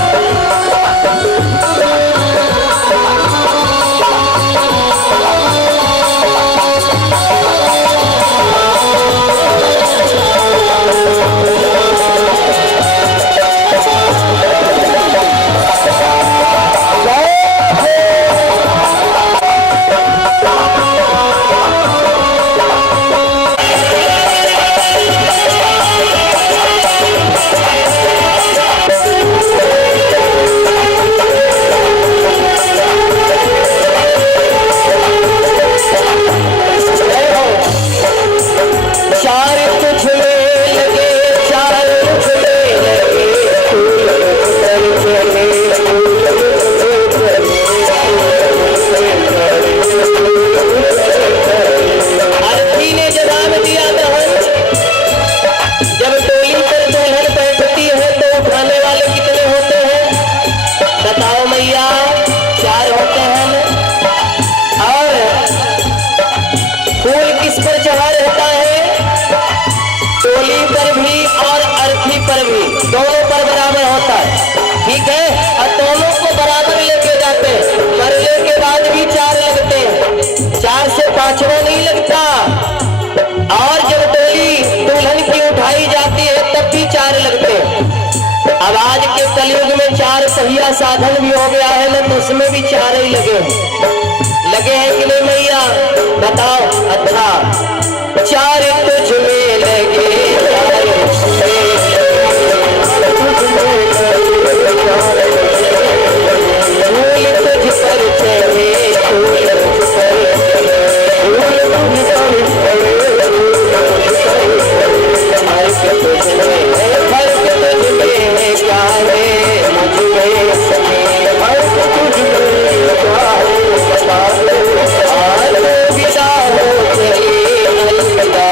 क्या है। अब आज के कलयुग में 4 पहिया साधन भी हो गया है ना, तो उसमें भी 4 ही लगे हैं कि नहीं मैया बताओ? अच्छा 4 तुझ में लगे, 4 तुझ पर चढ़े, विदा हो चले अलविदा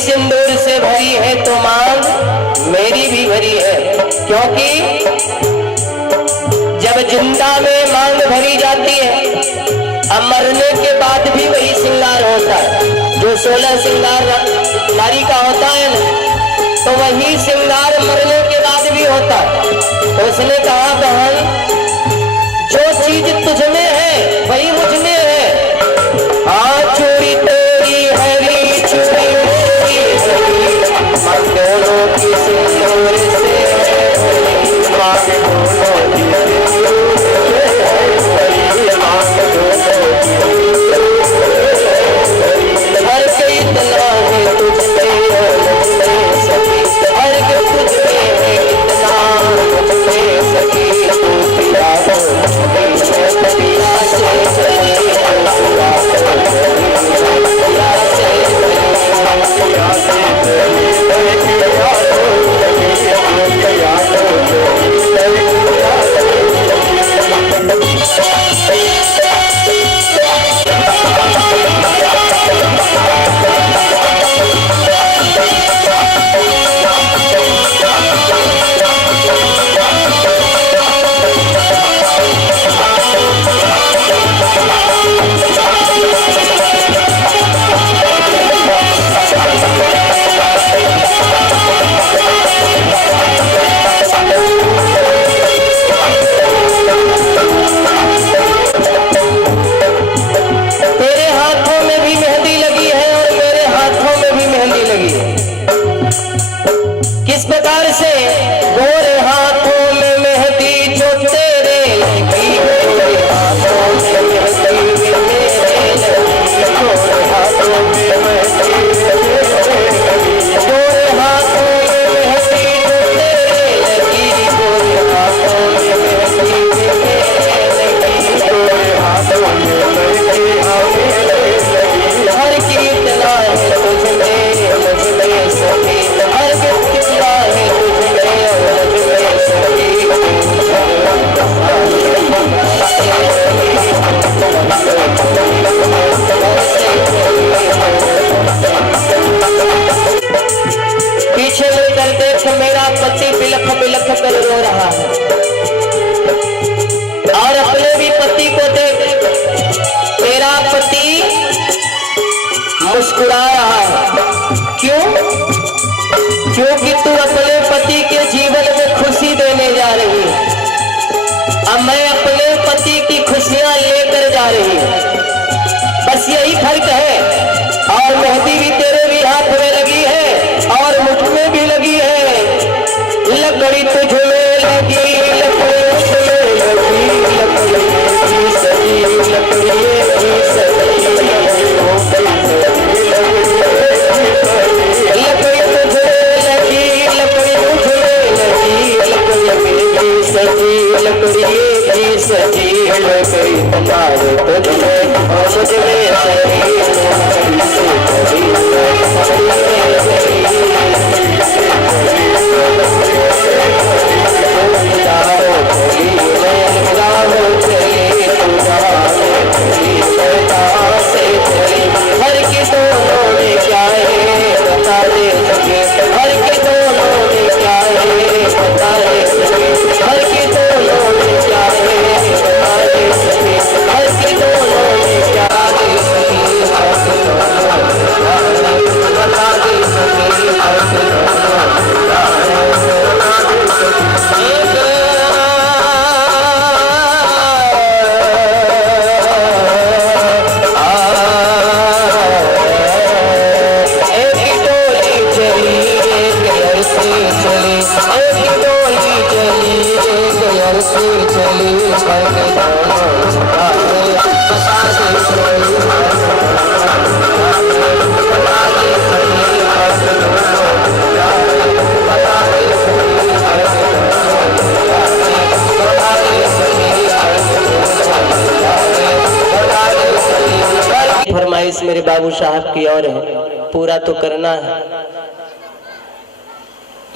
सिंदूर से भरी है तो मांग मेरी भी भरी है, क्योंकि जब जिंदा में मांग भरी जाती है, अब मरने के बाद भी वही श्रृंगार होता है। जो 16 श्रृंगार नारी का होता है ना, तो वही श्रृंगार मरने के बाद भी होता है। तो उसने कहा बहन, जो चीज तुझ में है वही मुझ में है। हाँ चूड़ी तेरी हरी चूड़ी मेरी हरी, हम दोनों की सिंदूर से मांग दोनों की सिंदूर से हरी, मांग दोनों की हर कई इतना है तुझ में सखी, हर तुझ में है इतना मुझ में सखी, तू पिया हो पिया से मुस्कुरा रहा है। क्यों? क्योंकि तू अपने पति के जीवन में खुशी देने जा रही है। अब मैं अपने पति की खुशियां लेकर जा रही हूं, बस यही फर्क है। और मेहंदी भी तेरे भी हाथ में लगी है और मुझ में भी लगी है। लकड़ी तुझ में लगी, लकड़ी मुझ में लगी, लकड़ी की सजी, लकड़ी की सजी, लकड़ी तुझ में लगी, लकड़ी मुझ में लगी, लकड़ी की सजी, लकड़ी की सजी, लकड़ी तुम्हारे तुझ में और मुझ में सही। हर की दोनों ने क्या है बता दे सके, हर की दोनों ने क्या है बता दे सके, हर की दोनों ने क्या है बता दे सके, हर की दोनों ने क्या दे सके, बता दे सके, हर की फरमाइश मेरे बाबू साहब की और है, पूरा तो करना है।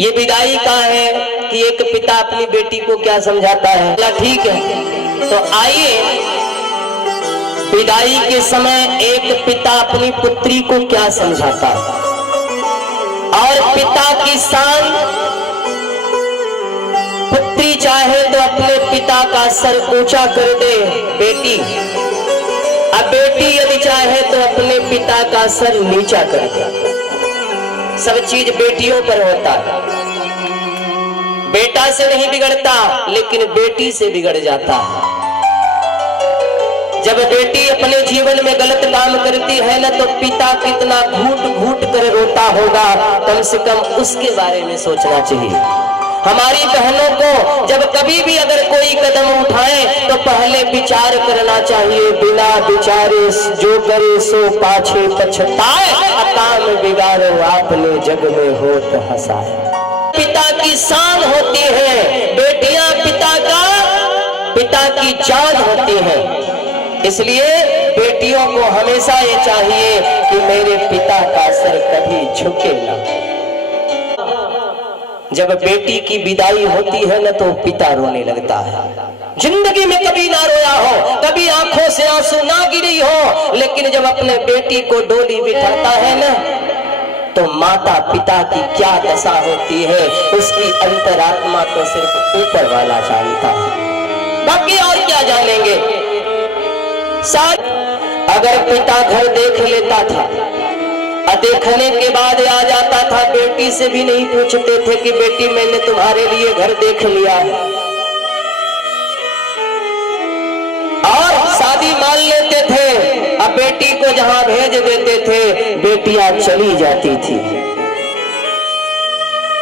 ये विदाई का है कि एक पिता अपनी बेटी को क्या समझाता है। ठीक है, तो आइए विदाई के समय एक पिता अपनी पुत्री को क्या समझाता है। और पिता की शान, पुत्री चाहे तो अपने पिता का सर ऊंचा कर दे बेटी, अब बेटी यदि चाहे तो अपने पिता का सर नीचा कर दे। सब चीज बेटियों पर होता है। बेटा से नहीं बिगड़ता, लेकिन बेटी से बिगड़ जाता है। जब बेटी अपने जीवन में गलत काम करती है ना, तो पिता कितना घूट घूट कर रोता होगा, कम से कम उसके बारे में सोचना चाहिए। हमारी बहनों को जब कभी भी अगर कोई कदम उठाए तो पहले विचार करना चाहिए, बिना विचारे जो करे सो पाछे पछताए, काम बिगाड़ो आपने जग में होत हंसाए। पिता की शान होती है, बेटियां पिता की जान होती हैं। इसलिए बेटियों को हमेशा ये चाहिए कि मेरे पिता का सर कभी झुके ना। जब बेटी की विदाई होती है ना, तो पिता रोने लगता है। जिंदगी में कभी ना रोया हो, कभी आंखों से आंसू ना गिरी हो, लेकिन जब अपने बेटी को डोली बिठाता है ना, तो माता पिता की क्या दशा होती है, उसकी अंतरात्मा तो सिर्फ ऊपर वाला जानता है, बाकी और क्या जानेंगे। अगर पिता घर देख लेता था, देखने के बाद आ जाता था, बेटी से भी नहीं पूछते थे कि बेटी मैंने तुम्हारे लिए घर देख लिया है, और शादी मान लेते थे। अब बेटी को जहां भेज देते थे, बेटियां चली जाती थी।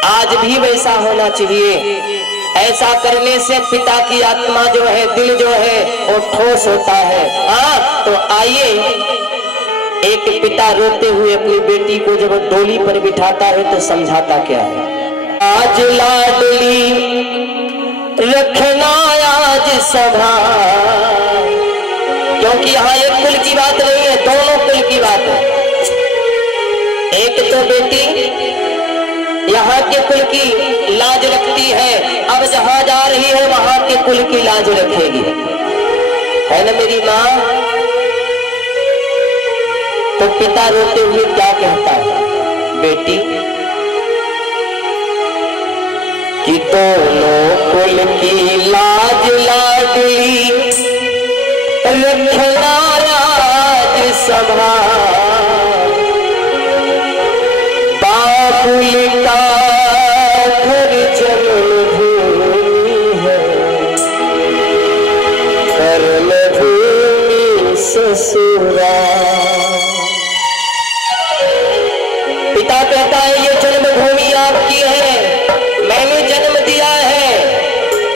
आज भी वैसा होना चाहिए। ऐसा करने से पिता की आत्मा जो है, दिल जो है, वो ठोस होता है। हाँ, तो आइए, एक पिता रोते हुए अपनी बेटी को जब डोली पर बिठाता है तो समझाता क्या है। आज लाडली रखना आज संभाल, क्योंकि यहाँ एक कुल की बात नहीं है, दोनों कुल की बात है। एक तो बेटी यहाँ के कुल की लाज रखती है, अब जहाँ जा रही है वहां के कुल की लाज रखेगी, है ना मेरी माँ। तो पिता रोते हुए क्या कहता है, बेटी कि दोनों कुल की लाज लाडली रखना राज संभाल, बाबुल का घर जन्मभूमि है, कर्मभूमि ससुराल। पिता कहता है ये जन्मभूमि आपकी है, मैंने जन्म दिया है,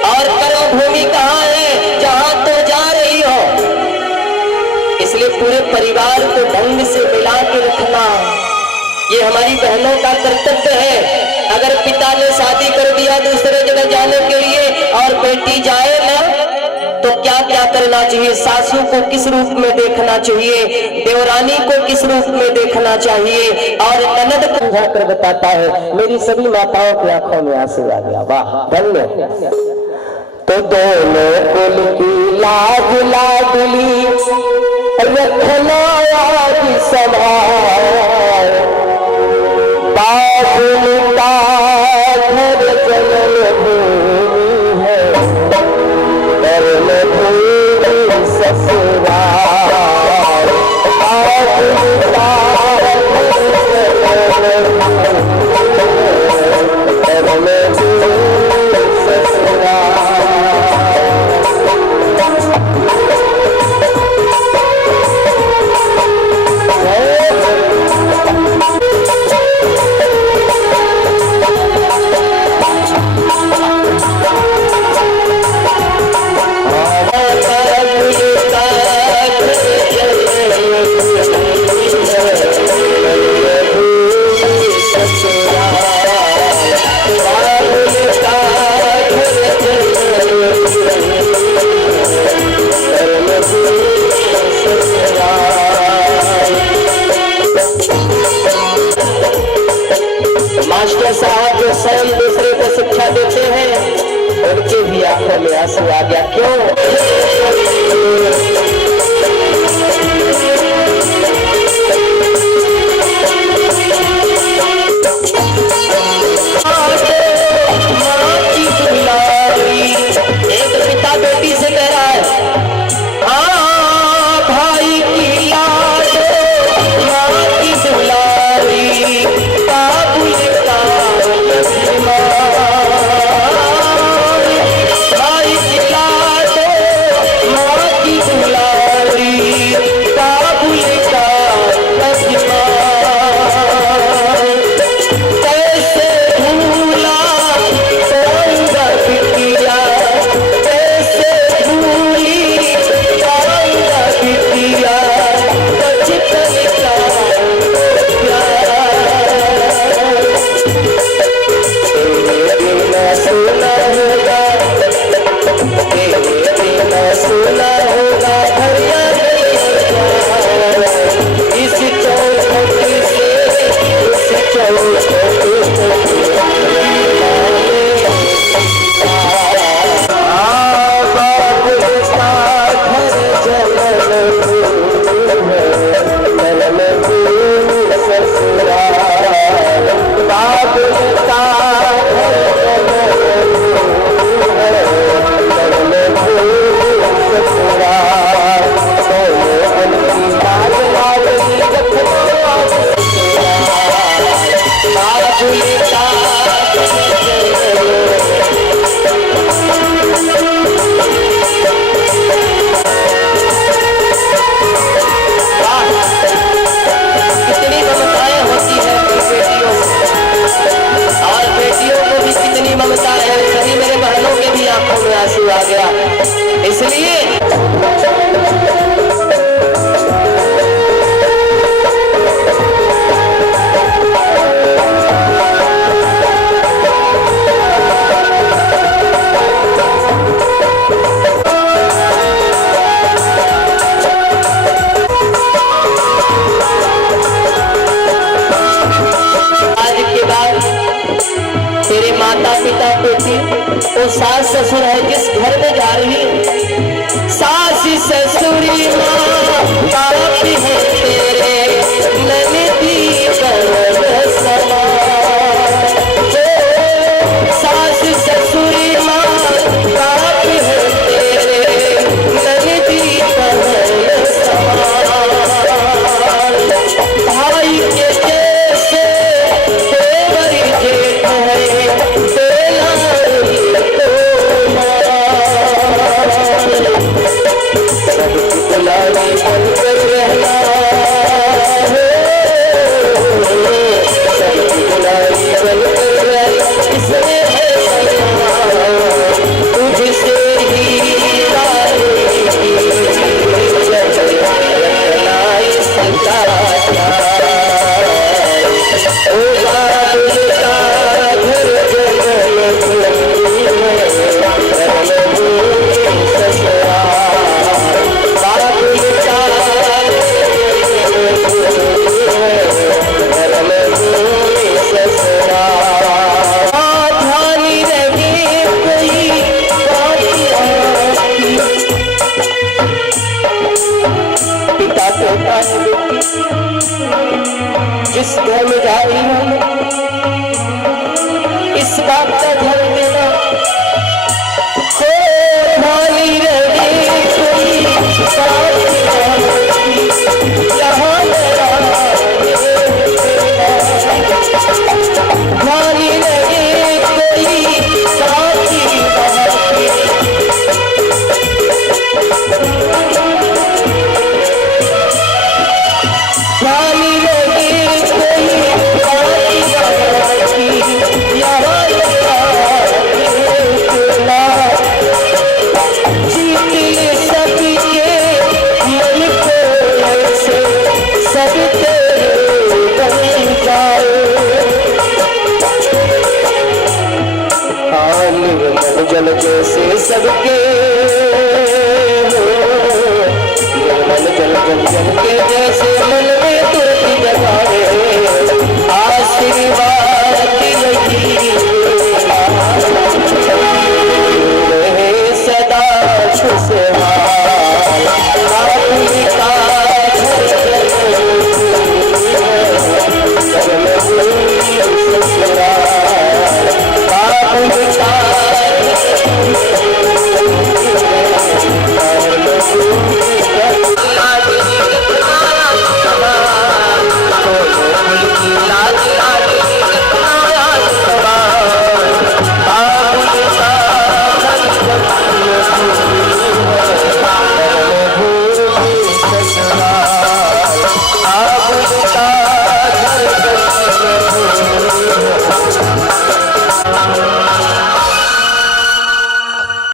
और कर्मभूमि कहाँ है, जहां तो जा रही हो। इसलिए पूरे परिवार को ढंग से मिला के रखना ये हमारी बहनों का कर्तव्य है। अगर पिता ने शादी कर दिया दूसरे जगह जाने के लिए और बेटी जाए ना, तो क्या क्या करना चाहिए। सासू को किस रूप में देखना चाहिए, देवरानी को किस रूप में देखना चाहिए, और ननद को बुझाकर बताता है। मेरी सभी माताओं की आंखों में आंसू आ गया, वाह धन्य। तो दोनों कुल की लाज लाडली रखना आज संभाल, बाबुल का घर जन्मभूमि है, कर्मभूमि ससुराल, बाबुल का कर्मभूमि ससुराल। मास्टर साहब जो स्वयं दूसरे को शिक्षा देते हैं, उनके भी आंखों में आंसू आ गया। क्यों? कितनी ममताएं होती है बेटियों और बेटियों को भी कितनी ममता है। सभी मेरे बहनों के भी आंखों में आंसू आ गया। इसलिए माता पिता बेटी वो सास ससुर है जिस घर में जा रही सास ससुरी माँ बाप है तेरे ननदी बहन समान। सास ससुरी माँ बाप है तेरे ननदी बहन समान। भाई के जैसे देवर जेठ है जिस घर में जा रही हूँ इस बात का ध्यान देना हो भाली रहे कोई भाली रहे कोई साथी भाली जल जैसे सब